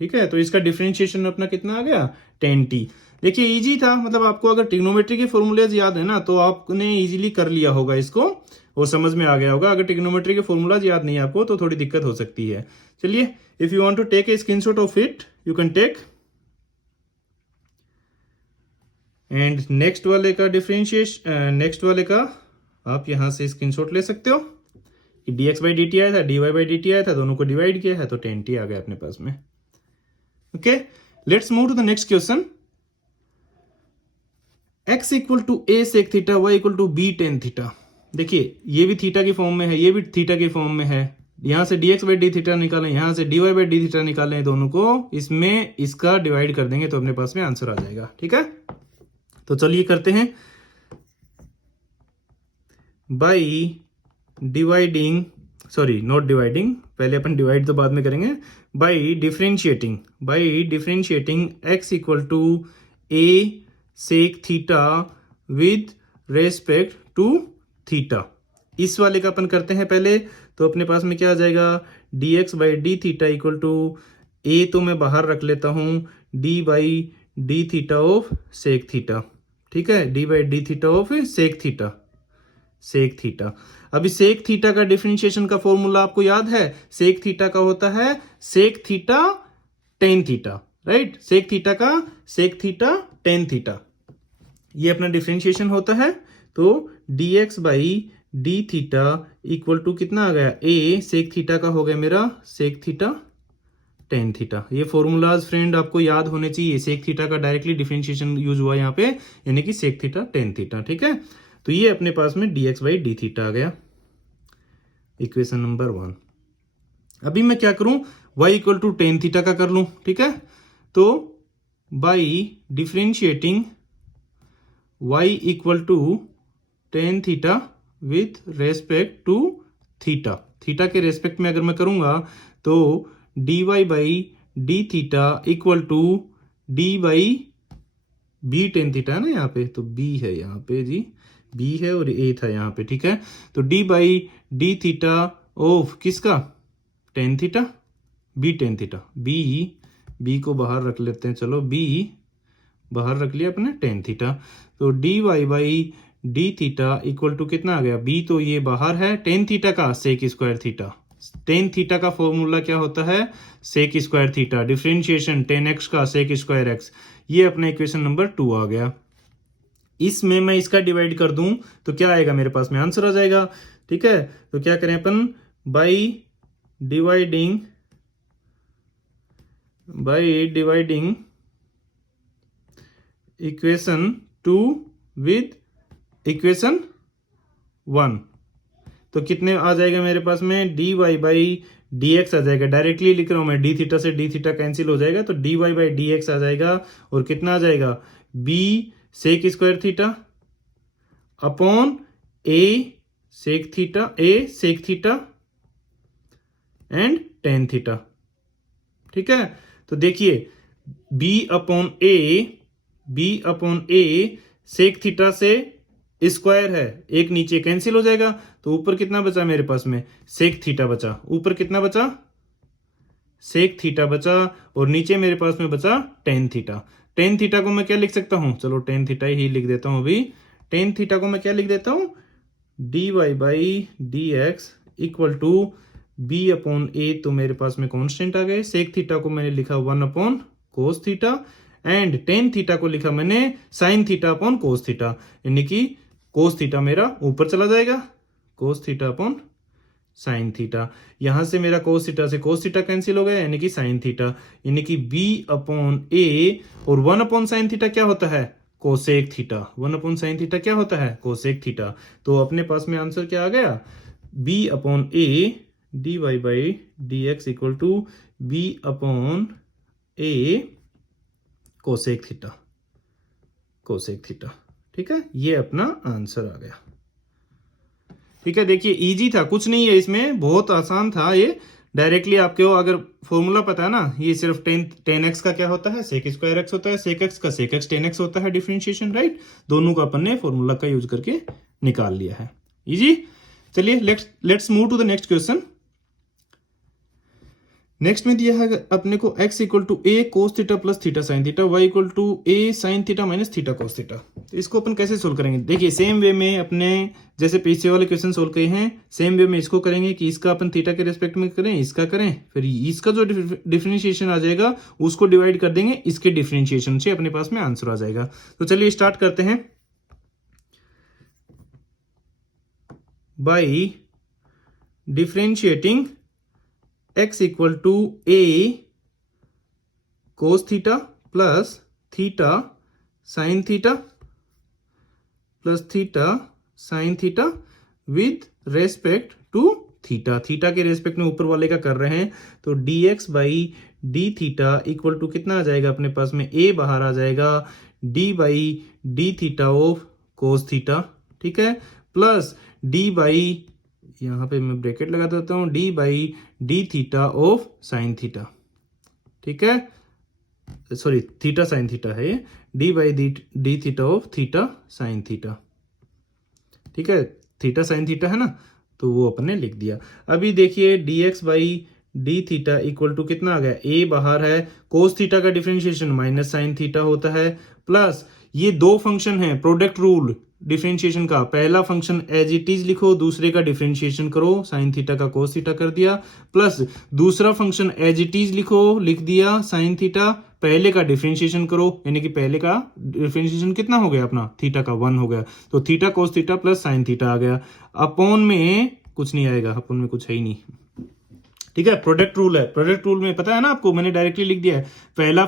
ठीक है, तो इसका डिफरेंशिएशन अपना कितना आ गया, टेन टी। देखिए इजी था, मतलब आपको अगर ट्रिग्नोमेट्री के फॉर्मूलेज याद है ना, तो आपने इजीली कर लिया होगा इसको, वो समझ में आ गया होगा। अगर ट्रिग्नोमेट्री के फॉर्मूलाज याद नहीं है आपको तो थोड़ी दिक्कत हो सकती है। चलिए, if you want to take a screenshot of it you can take, and next वाले का डिफरेंशिएशन, नेक्स्ट वाले का आप यहां से स्क्रीनशॉट ले सकते हो कि dx बाई डी टी आया था, dy बाई डी टी आया था, दोनों को डिवाइड किया है तो टेन टी आ गया अपने पास में। Okay, let's move to the next question. x equal to a sec theta, y equal to b tan theta. देखिए ये भी थीटा की फॉर्म में है, ये भी थीटा की फॉर्म में है। यहां से dx बाई डी थीटा निकालें, यहां से dy बाई डी थीटा निकालें, दोनों को इसमें इसका डिवाइड कर देंगे तो अपने पास में आंसर आ जाएगा। ठीक है, तो चलिए करते हैं। By dividing, sorry not dividing, पहले अपन डिवाइड तो बाद में करेंगे। By differentiating x equal to a sec theta with respect to theta, इस वाले का अपन करते हैं पहले। तो अपने पास में क्या आ जाएगा, dx by D theta equal to a, तो मैं बाहर रख लेता हूं, d by D theta of sec theta. ठीक है, d by D theta of sec theta. अभी सेक थीटा का डिफरेंशिएशन का फॉर्मूला आपको याद है, सेक थीटा का होता है sec theta tan theta, right. Sec theta का सेक थीटा टेन थीटा, ये अपना डिफरेंशिएशन होता है। तो dx by D theta equal to कितना आ गया, a सेक थीटा का हो गया मेरा सेक थीटा टेन थीटा। ये फॉर्मूलाज फ्रेंड आपको याद होने चाहिए, सेक थीटा का डायरेक्टली डिफरेंशिएशन यूज हुआ यहाँ पे, यानी कि सेक थीटा टेन थीटा। ठीक है, तो ये अपने पास में dx बाई डी थीटा आ गया, इक्वेशन नंबर 1। अभी मैं क्या करूं, y equal to tan theta का कर लूं। ठीक है, तो by differentiating y equal to tan theta with respect to theta, theta के रेस्पेक्ट में अगर मैं करूंगा तो dy by D theta equal to d by b tan theta है ना यहाँ पे, तो b है यहाँ पे जी, b है और a था यहाँ पे। ठीक है, तो d by D theta of किसका, tan theta, b tan theta, b को बाहर रख लेते हैं, चलो b बाहर रख लिया अपने, टेन थीटा। तो dy by D theta equal to कितना आ गया, b तो ये बाहर है, टेन थीटा का sec square theta. Tan theta का फॉर्मूला क्या होता है, sec square theta, differentiation tan x का सेक स्क्वायर एक्स। ये अपना इक्वेशन नंबर 2 आ गया। इसमें मैं इसका डिवाइड कर दूं तो क्या आएगा, मेरे पास में आंसर आ जाएगा। ठीक है, तो क्या करें अपन, by dividing equation 2 with equation 1, तो कितने आ जाएगा मेरे पास में, dy बाई डी एक्स आ जाएगा। डायरेक्टली लिख रहा हूं मैं, डी थीटा से डी थीटा कैंसिल हो जाएगा, तो dy बाई डी एक्स आ जाएगा, और कितना आ जाएगा, b sec square theta upon a sec theta and tan theta. ठीक है, तो देखिए b upon a sec theta से स्क्वायर है, एक नीचे कैंसिल हो जाएगा, तो ऊपर कितना बचा मेरे पास में, सेक थीटा बचा। ऊपर कितना बचा, सेक थीटा बचा, और नीचे मेरे पास में बचा टेन थीटा। टेन थीटा को मैं क्या लिख सकता हूं, चलो टेन थीटा ही लिख देता हूं अभी। टेन थीटा को मैं क्या लिख देता हूं, dy by D x equal to b upon a, तो मेरे पास में कांस्टेंट आ गए। सेक थीटा को मैंने लिखा 1 upon cos theta, and tan theta को लिखा मैंने sign theta upon cos theta, यानी कि कोस थीटा मेरा ऊपर चला जाएगा, cos theta upon sine theta. यहां से मेरा कोस थीटा से कोस थीटा कैंसिल हो गया, यानी कि साइन थीटा, यानी कि b अपॉन a, और 1 अपॉन साइन थीटा क्या होता है, कोसेक थीटा, 1/sin थीटा क्या होता है, कोसेक थीटा। तो अपने पास में आंसर क्या आ गया, b/a dy by dx equal to b/a cosec theta, cosec theta. ठीक है, ये अपना आंसर आ गया। ठीक है, देखिए इजी था, कुछ नहीं है इसमें, बहुत आसान था ये। डायरेक्टली आपको अगर फॉर्मूला पता है ना, ये सिर्फ टेन एक्स का क्या होता है, सेक स्क्वायर एक्स होता है, सेक एक्स का सेक एक्स टेन एक्स होता है, डिफरेंशिएशन, राइट। दोनों का अपन ने फॉर्मूला का यूज करके निकाल लिया है, इजी। चलिए let's move to the next question. Next में दिया है अपने को x equal to a cos theta plus theta sine theta, y equal to a sine theta minus theta cos theta. तो इसको अपन कैसे सोल्व करेंगे, देखिए सेम वे में अपने जैसे पीछे वाले क्वेश्चन सोल्व किए हैं, सेम वे में इसको करेंगे कि इसका अपन थीटा के रेस्पेक्ट में करें, इसका करें, फिर इसका जो डिफरेंशिएशन आ जाएगा उसको डिवाइड कर देंगे इसके डिफरेंशिएशन से, अपने पास में आंसर आ जाएगा। तो चलिए स्टार्ट करते हैं। By differentiating x equal to a cos theta plus theta sine theta plus theta sine theta with respect to theta, theta के रेस्पेक्ट में ऊपर वाले का कर रहे हैं। तो dx by D theta equal to कितना आ जाएगा अपने पास में, a बाहर आ जाएगा, d by D theta of cos theta, ठीक है, प्लस d बाई, यहां पे मैं ब्रैकेट लगा देता हूं, d by D theta of sine theta, ठीक है, सॉरी थीटा साइन थीटा है ये, d by D theta of theta sine theta, ठीक है, थीटा साइन थीटा है ना, तो वो अपन ने लिख दिया। अभी देखिए dx by D theta equal to कितना आ गया, a बाहर है, कोस थीटा का डिफरेंशिएशन माइनस साइन थीटा होता है, प्लस ये दो फंक्शन है, प्रोडक्ट रूल डिफरेंशिएशन का, पहला फंक्शन एज इट इज लिखो, दूसरे का डिफरेंशिएशन करो, साइन थीटा का कोस थीटा कर दिया, प्लस दूसरा फंक्शन एज इट इज लिखो, लिख दिया साइन थीटा, पहले का डिफरेंशिएशन करो, यानी कि पहले का डिफरेंशिएशन कितना हो गया अपना, थीटा का 1 हो गया, तो theta cos theta plus sine theta आ गया। अपॉन में कुछ नहीं आएगा, अपॉन में कुछ है ही नहीं, ठीक है, प्रोडक्ट रूल है, प्रोडक्ट रूल में पता है ना आपको, मैंने डायरेक्टली लिख दिया है, पहला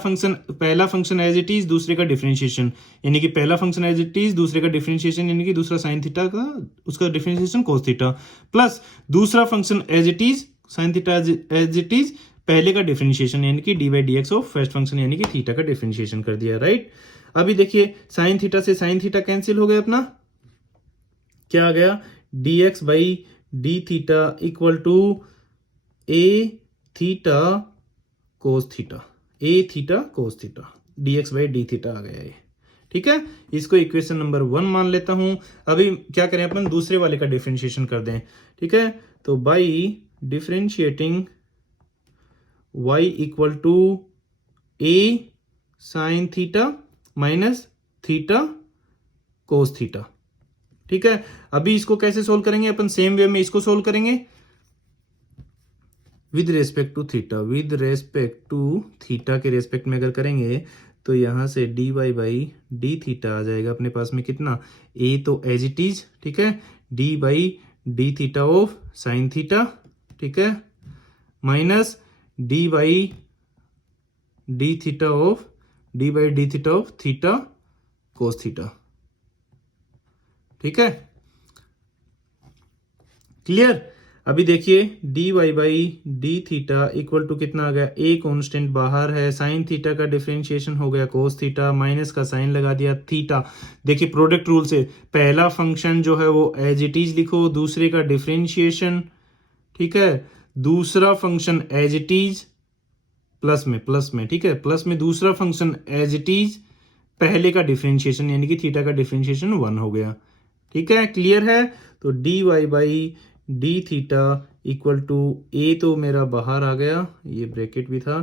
फंक्शन एज इट इज, दूसरे का डिफरेंशिएशन, यानी कि पहला फंक्शन एज इट इज, दूसरे का डिफरेंशिएशन, यानी कि दूसरा साइन थीटा का उसका डिफरेंशिएशन कोस थीटा, प्लस दूसरा function as it is, sine theta as it is, पहले का डिफरेंशिएशन यानी कि d by D x of first function यानी कि थीटा का डिफरेंशिएशन कर दिया, राइट। अभी देखिए साइन थीटा से साइन थीटा कैंसिल हो गया अपना, क्या आ गया, d x by D theta equal to a theta cos theta, a theta cos theta, d x by D theta आ गया ये, ठीक है। इसको इक्वेशन नंबर 1 मान लेता हूं। अभी क्या करें अपन, दूसरे वाले का डिफरेंशिएशन कर दें, ठीक है। तो by differentiating y equal to a sine theta minus theta cos theta, ठीक है। अभी इसको कैसे सोल्व करेंगे अपन, सेम वे में इसको सोल्व करेंगे with respect to theta, with respect to theta के रेस्पेक्ट में अगर करेंगे तो यहां से D Y by D theta आ जाएगा अपने पास में कितना, ए तो एज इट इज, ठीक है, d by D theta of sine theta, ठीक है, minus d by D theta of d by D theta of theta cos theta, ठीक है, क्लियर। अभी देखिए d Y by D theta equal to कितना आ गया, ए कांस्टेंट बाहर है, साइन थीटा का डिफरेंशिएशन हो गया कोस थीटा, माइनस का साइन लगा दिया थीटा। देखिए प्रोडक्ट रूल से पहला फंक्शन जो है वो एज इट इज लिखो, दूसरे का डिफरेंशिएशन, ठीक है, दूसरा function as it is plus में, ठीक है, प्लस में दूसरा फंक्शन एज इट इज, पहले का डिफरेंशिएशन यानी कि थीटा का डिफरेंशिएशन 1 हो गया, ठीक है, क्लियर है। तो D Y by D theta equal to, ए तो मेरा बाहर आ गया, ये ब्रैकेट भी था,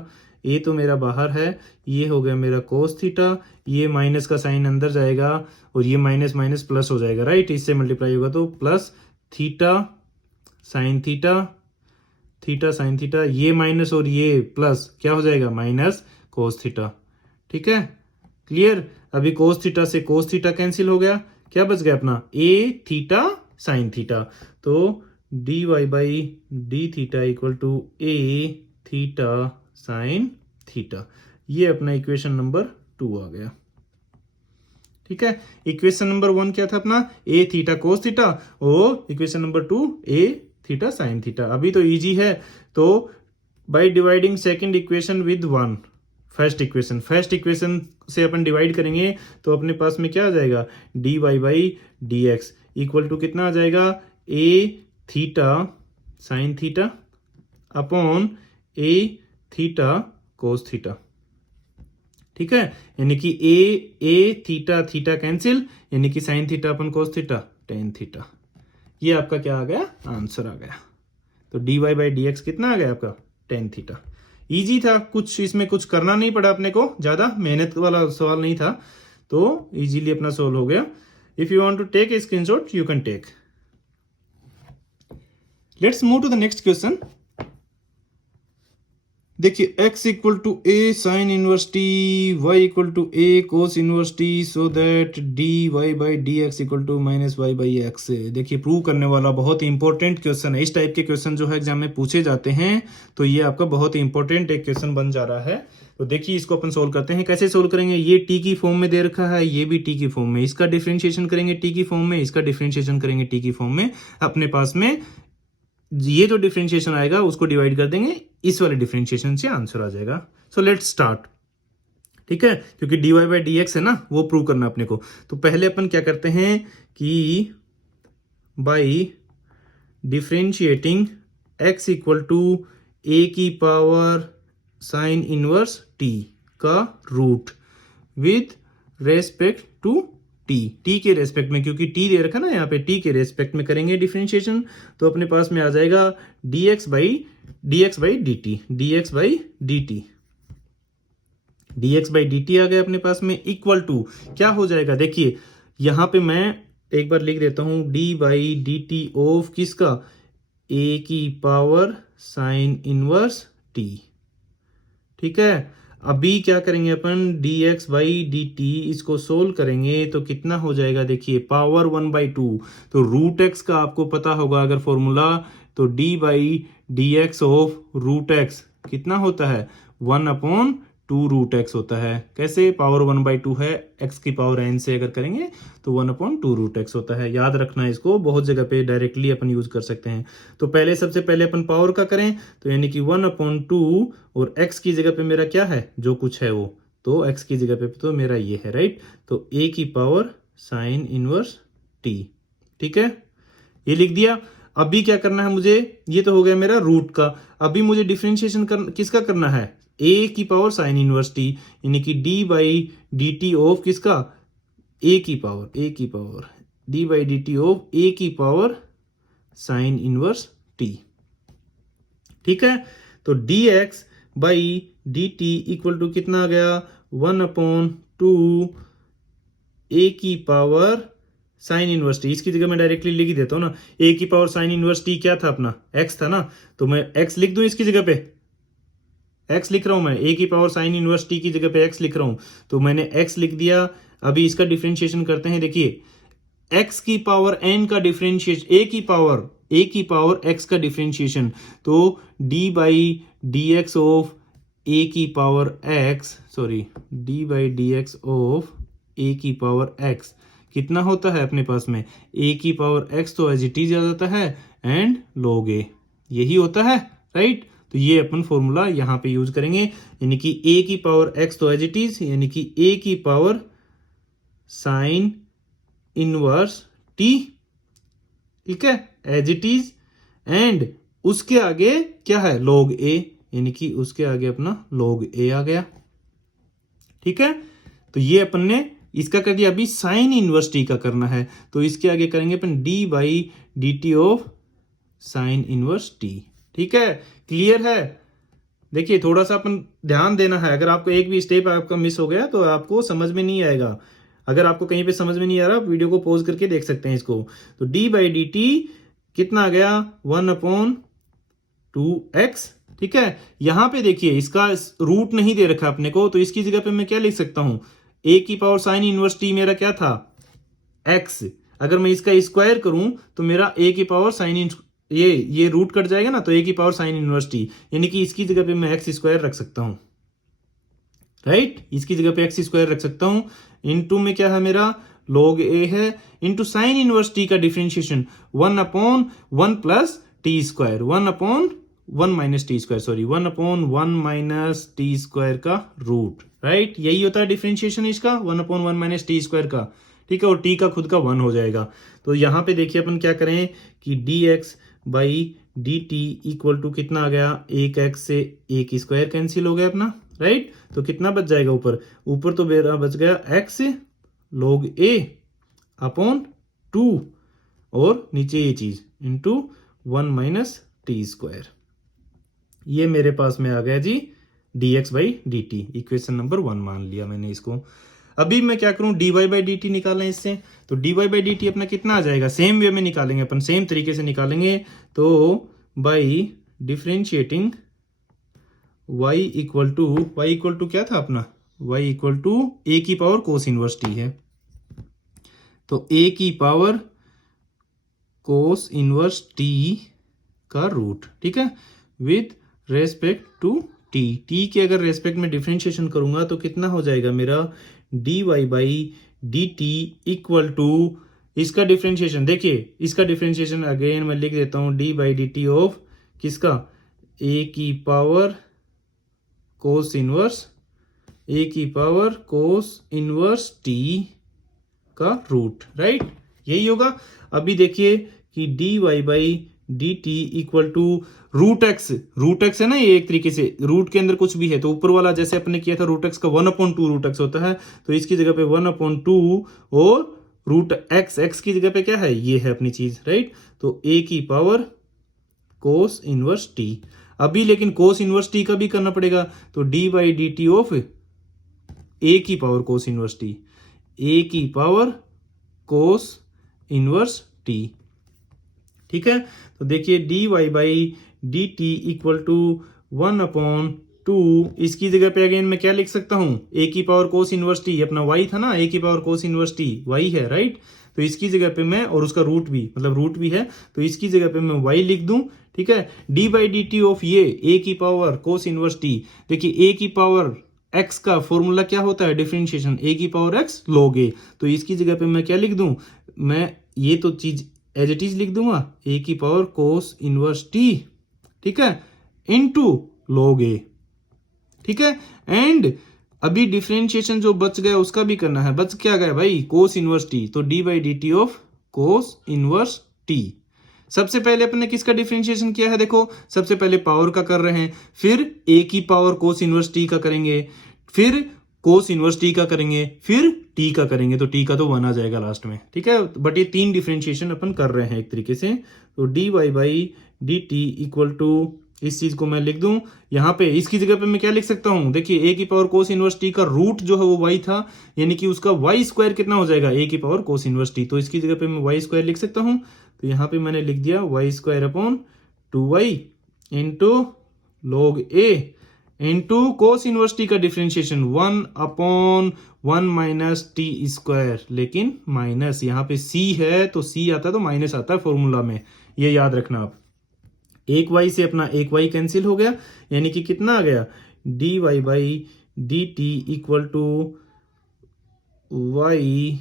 ए तो मेरा बाहर है, ये हो गया मेरा कोस थीटा, ये माइनस का साइन अंदर जाएगा और ये माइनस माइनस प्लस हो जाएगा, राइट, इससे मल्टीप्लाई होगा तो plus theta sine theta, theta sine theta, ये माइनस और ये प्लस क्या हो जाएगा, माइनस कोस थीटा, ठीक है, क्लियर। अभी कोस थीटा से कोस थीटा कैंसिल हो गया, क्या बच गया अपना, ए थीटा साइन थीटा, तो D Y by D theta equal to a theta sine theta, ये अपना इक्वेशन नंबर 2 आ गया, ठीक है। इक्वेशन नंबर 1 क्या था अपना, ए थीटा कोस थीटा, और इक्वेशन नंबर 2 ए थीटा साइन थीटा। अभी तो इजी है, तो by dividing second equation with 1 first equation से अपन डिवाइड करेंगे तो अपने पास में क्या आ जाएगा, D Y by D x equal to कितना आ जाएगा, a theta sine theta upon a theta cos theta. ठीक है, यानी कि ए थीटा थीटा कैंसिल, यानी कि sine theta upon cos theta tan theta. ये आपका क्या आ गया, आंसर आ गया। तो D Y by D x कितना आ गया आपका, टेन थीटा। इजी था, कुछ इसमें कुछ करना नहीं पड़ा अपने को, ज्यादा मेहनत वाला सवाल नहीं था, तो इजीली अपना सोल्व हो गया। If you want to take a screenshot you can take. Let's move to the next question. देखिए x equal to a sine inverse t, y equal to a cos inverse t, so that d Y by D x equal to minus y by x. देखिए prove करने वाला बहुत ही important question है। इस type के question जो है exam में पूछे जाते हैं, तो ये आपका बहुत ही इंपॉर्टेंट एक क्वेश्चन बन जा रहा है। तो देखिए इसको अपन सोल्व करते हैं। कैसे सोल्व करेंगे, ये टी की फॉर्म में दे रखा है, ये भी टी की फॉर्म में, इसका डिफ्रेंशिएशन करेंगे टी की फॉर्म में, इसका डिफ्रेंशिएशन करेंगे टी की फॉर्म में। अपने पास में ये जो डिफरेंशिएशन आएगा उसको डिवाइड कर देंगे, इस वाले डिफरेंशिएशन से आंसर आ जाएगा। So let's start. ठीक है, क्योंकि D Y by D x है ना, वो प्रूव करना अपने को। तो पहले अपन क्या करते हैं कि by differentiating X equal to A की पावर साइन इनवर्स टी का root with respect to T के रेस्पेक्ट में, क्योंकि टी दे रखा ना यहाँ पे, टी के रेस्पेक्ट में करेंगे डिफरेंशिएशन। तो अपने पास में आ जाएगा dx by dt, dx by dt आ गया अपने पास में, इक्वल टू क्या हो जाएगा, देखिए यहां पे मैं एक बार लिख देता हूं, d by D t of किसका, a की पावर साइन इनवर्स t। ठीक है, अभी क्या करेंगे अपन, dx बाई डी टी, इसको सोल्व करेंगे तो कितना हो जाएगा, देखिए पावर 1/2। तो रूट एक्स का आपको पता होगा अगर फॉर्मूला, तो d by D x of root x कितना होता है, 1/2 रूट एक्स होता है। कैसे, पावर 1/2 है, x की पावर n से अगर करेंगे तो 1/2 रूट एक्स होता है। याद रखना है इसको, बहुत जगह पे डायरेक्टली अपन यूज कर सकते हैं। तो पहले सबसे पहले अपन पावर का करें, तो यानी कि 1/2, और x की जगह पे मेरा क्या है, जो कुछ है वो, तो x की जगह पे तो मेरा ये है, राइट। तो a की पावर साइन इनवर्स t। ठीक है, ये लिख दिया। अभी क्या करना है मुझे, ये तो हो गया मेरा रूट का। अभी मुझे डिफरेंशिएशन किसका करना है, a की पावर साइन इनवर्स t, यानी कि d by D t of किसका, a की power d by D t of a की पावर साइन इनवर्स t। ठीक है, तो dx by D T equal to कितना आ गया, 1/2 a की पावर साइन इनवर्स टी। इसकी जगह मैं डायरेक्टली लिख ही देता हूं ना, a की पावर साइन इनवर्स टी क्या था अपना, x था ना, तो मैं x लिख दूं इसकी जगह पे, x लिख रहा हूं मैं, a की पावर साइन इनवर्स टी की जगह पे x लिख रहा हूं, तो मैंने x लिख दिया। अभी इसका डिफरेंशिएशन करते हैं। देखिए x की पावर n का डिफरेंशिएशन, a की पावर x का डिफरेंशिएशन, तो d by D x of a की power x, sorry d by D x of a की पावर x कितना होता है अपने पास में, a की पावर x तो एज इट इज आ जाता है, एंड log a, यही होता है, राइट। तो ये अपन फॉर्मूला यहाँ पे यूज करेंगे, यानी कि a की पावर x तो एज इट इज, यानी कि a की पावर साइन इनवर्स t, ठीक है, एज इट इज, एंड उसके आगे क्या है, log a, यानी कि उसके आगे अपना log a आ गया। ठीक है, तो ये अपन ने इसका कर दिया। अभी साइन इनवर्स टी का करना है, तो इसके आगे करेंगे अपन d by D t of sign inverse T. ठीक है, क्लियर है। देखिए थोड़ा सा अपन ध्यान देना है, अगर आपको एक भी स्टेप आपका मिस हो गया तो आपको समझ में नहीं आएगा। अगर आपको कहीं पे समझ में नहीं आ रहा, वीडियो को पॉज करके देख सकते हैं इसको। तो d बाई डी टी कितना आ गया, 1/2x। ठीक है, यहां पे देखिए इसका रूट नहीं दे रखा अपने को, तो इसकी जगह पे मैं क्या लिख सकता हूं, a की पावर साइन इनवर्स टी मेरा क्या था, x। अगर मैं इसका स्क्वायर करूं तो मेरा a की पावर साइन, ये रूट कट जाएगा ना, तो a की पावर साइन इनवर्स टी, यानी कि इसकी जगह पे मैं x स्क्वायर रख सकता हूं। राइट, इसकी जगह पे एक्स स्क्वायर रख सकता हूं। इनटू में क्या है मेरा log a है, इनटू साइन इनवर्स टी का differentiation 1/1 plus T square, 1/1 minus t square, sorry 1/1 minus t square का रूट। राइट, यही होता है डिफरेंशिएशन इसका, 1/1 माइनस टी स्क्वायर का। ठीक है, और टी का खुद का 1 हो जाएगा। तो यहां पे देखिए अपन क्या करें कि dx by D T equal to कितना आ गया, एक एक्स से एक स्क्वायर कैंसिल हो गया अपना। राइट, तो कितना बच जाएगा ऊपर, ऊपर तो मेरा बच गया एक्स log a अपॉन 2 और नीचे ये चीज इंटू 1 माइनस टी स्क्वायर। ये मेरे पास में आ गया जी dx by D T, equation number 1 मान लिया मैंने इसको। अभी मैं क्या करूं, dy बाई डी टी निकालना है इससे, तो dy बाई डी टी अपना कितना आ जाएगा, सेम वे में निकालेंगे अपन, सेम तरीके से निकालेंगे। तो by differentiating y equal to क्या था अपना, y इक्वल टू a की पावर कोस इनवर्स t है, तो a की पावर कोस इनवर्स t का रूट। ठीक है, विद रेस्पेक्ट टू t के अगर रेस्पेक्ट में डिफरेंशिएशन करूंगा तो कितना हो जाएगा मेरा dy by D T equal to, इसका डिफरेंशिएशन देखिए, इसका डिफरेंशिएशन अगेन मैं लिख देता हूं, d by D t of किसका, a की पावर कोस इनवर्स, a की पावर कोस इनवर्स t का रूट। राइट, यही होगा। अभी देखिए कि dy by D T equal to root x है ना, ये एक तरीके से रूट के अंदर कुछ भी है तो ऊपर वाला जैसे अपने किया था रूट एक्स का 1/2 रूट एक्स होता है, तो इसकी जगह पे 1/2 और रूट एक्स की जगह पे क्या है, ये है अपनी चीज। राइट, तो a की पावर कोस इनवर्स t। अभी लेकिन कोस इनवर्स t का भी करना पड़ेगा, तो d by D t of a की power cos inverse t, a की पावर कोस इनवर्स t। ठीक है, तो देखिए d Y by D T equal to 1/2, इसकी जगह पे अगेन मैं क्या लिख सकता हूं, a की पावर कोस इनवर्स टी, अपना y था ना, a की power cos inverse t y है। राइट, तो इसकी जगह पे मैं, और उसका रूट भी मतलब रूट भी है, तो इसकी जगह पे मैं y लिख दूं। ठीक है, d by D t of ये a की पावर कोस इनवर्स टी, देखिए a की पावर x का फॉर्मूला क्या होता है, डिफरेंशिएशन a की पावर x log a, तो इसकी जगह पे मैं क्या लिख दूं, मैं ये तो चीज एज इट इज लिख दूंगा, a की पावर कोस इनवर्स t, ठीक है, इनटू log a। ठीक है, एंड अभी डिफरेंशिएशन जो बच गया उसका भी करना है, बच क्या गया भाई, कोस इनवर्स t, तो d by D t of cos inverse t। सबसे पहले अपने किसका डिफरेंशिएशन किया है, देखो सबसे पहले पावर का कर रहे हैं, फिर a की पावर कोस इनवर्स t का करेंगे, फिर कोस इनवर्स t का करेंगे, फिर t का करेंगे, तो t का तो 1 आ जाएगा लास्ट में। ठीक है, बट ये 3 डिफरेंशिएशन अपन कर रहे हैं एक तरीके से। तो D Y by D T equal to, इस चीज को मैं लिख दूं यहाँ पे, इसकी जगह पे मैं क्या लिख सकता हूं, देखिए a की पावर कोस इनवर्स t का रूट जो है वो y था, यानी कि उसका y स्क्वायर कितना हो जाएगा, a की पावर कोस इनवर्स t, तो इसकी जगह पे मैं y स्क्वायर लिख सकता हूं। तो यहाँ पे मैंने लिख दिया y square upon 2y into log a into cos inverse T का डिफरेंशिएशन 1/1 माइनस टी स्क्वायर, लेकिन माइनस यहाँ पे c है तो c आता है तो माइनस आता है फॉर्मूला में, ये याद रखना आप। एक y से अपना एक y कैंसिल हो गया, यानी कि कितना आ गया, d Y by D T equal to y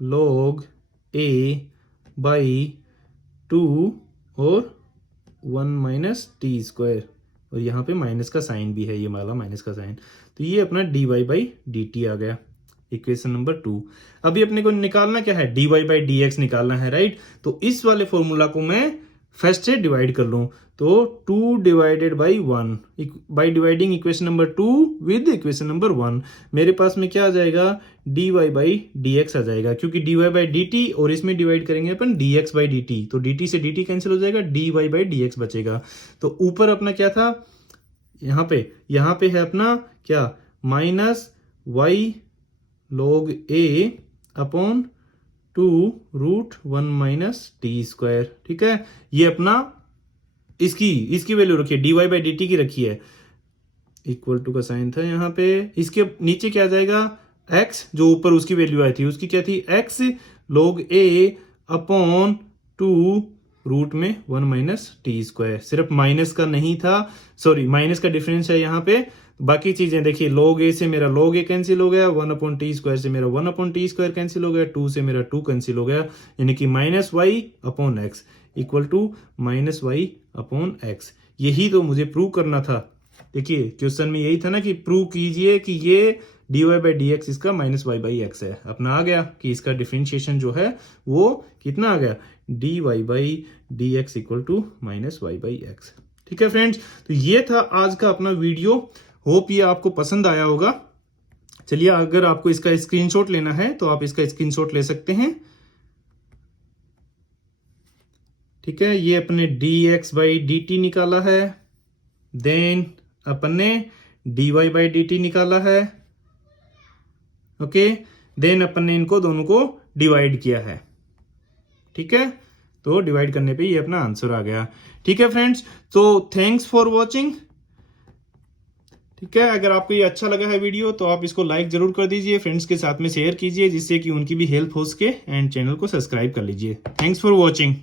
log a बाई 2 और 1 माइनस टी स्क्वायर, और यहाँ पे माइनस का साइन भी है, ये वाला माइनस का साइन, तो ये अपना D Y by D T आ गया, इक्वेशन नंबर 2। अभी अपने को निकालना क्या है, d Y by D x निकालना है। राइट, तो इस वाले फॉर्मूला को मैं फर्स्ट से डिवाइड कर लूं, तो 2 divided by 1, by dividing equation number 2 with equation number 1, मेरे पास में क्या आ जाएगा, D Y by D x आ जाएगा, क्योंकि D Y by D T और इसमें डिवाइड करेंगे अपन D x by D T, तो डी टी से डी टी कैंसिल हो जाएगा, D Y by D X बचेगा। तो ऊपर अपना क्या था, यहाँ पे है अपना क्या, minus y log a upon 2 root 1 minus t square. ठीक है, ये अपना इसकी वैल्यू रखिए, d Y by D t की रखी है, इक्वल टू का साइन था यहाँ पे, इसके नीचे क्या आ जाएगा, x जो ऊपर उसकी वैल्यू आई थी, उसकी क्या थी, x log a upon 2 root में 1 माइनस टी स्क्वायर, सिर्फ माइनस का नहीं था, सॉरी माइनस का डिफरेंस है यहाँ पे, बाकी चीजें देखिए, log a से मेरा log a कैंसिल हो गया, 1/t² से मेरा 1/t² कैंसिल हो गया, 2 से मेरा 2 कैंसिल हो गया, यानी कि -y/x इक्वल टू -y/x। यही तो मुझे प्रूव करना था। देखिए क्वेश्चन में यही था ना कि प्रूव कीजिए कि ये dy/dx इसका -y/x है। अपना आ गया कि इसका डिफरेंशिएशन जो है वो कितना आ गया, dy/dx इक्वल टू -y/x। ठीक है फ्रेंड्स, तो ये था आज का अपना वीडियो। होप ये आपको पसंद आया होगा। चलिए, अगर आपको इसका स्क्रीनशॉट लेना है तो आप इसका स्क्रीनशॉट ले सकते हैं। ठीक है, ये अपने dx/dt निकाला है, देन अपने dy/dt निकाला है। ओके, देन अपन ने इनको दोनों को डिवाइड किया है। ठीक है, तो डिवाइड करने पे ये अपना आंसर आ गया। ठीक है फ्रेंड्स, तो थैंक्स फॉर वॉचिंग। ठीक है, अगर आपको ये अच्छा लगा है वीडियो तो आप इसको लाइक जरूर कर दीजिए, फ्रेंड्स के साथ में शेयर कीजिए जिससे कि उनकी भी हेल्प हो सके, एंड चैनल को सब्सक्राइब कर लीजिए। Thanks for watching.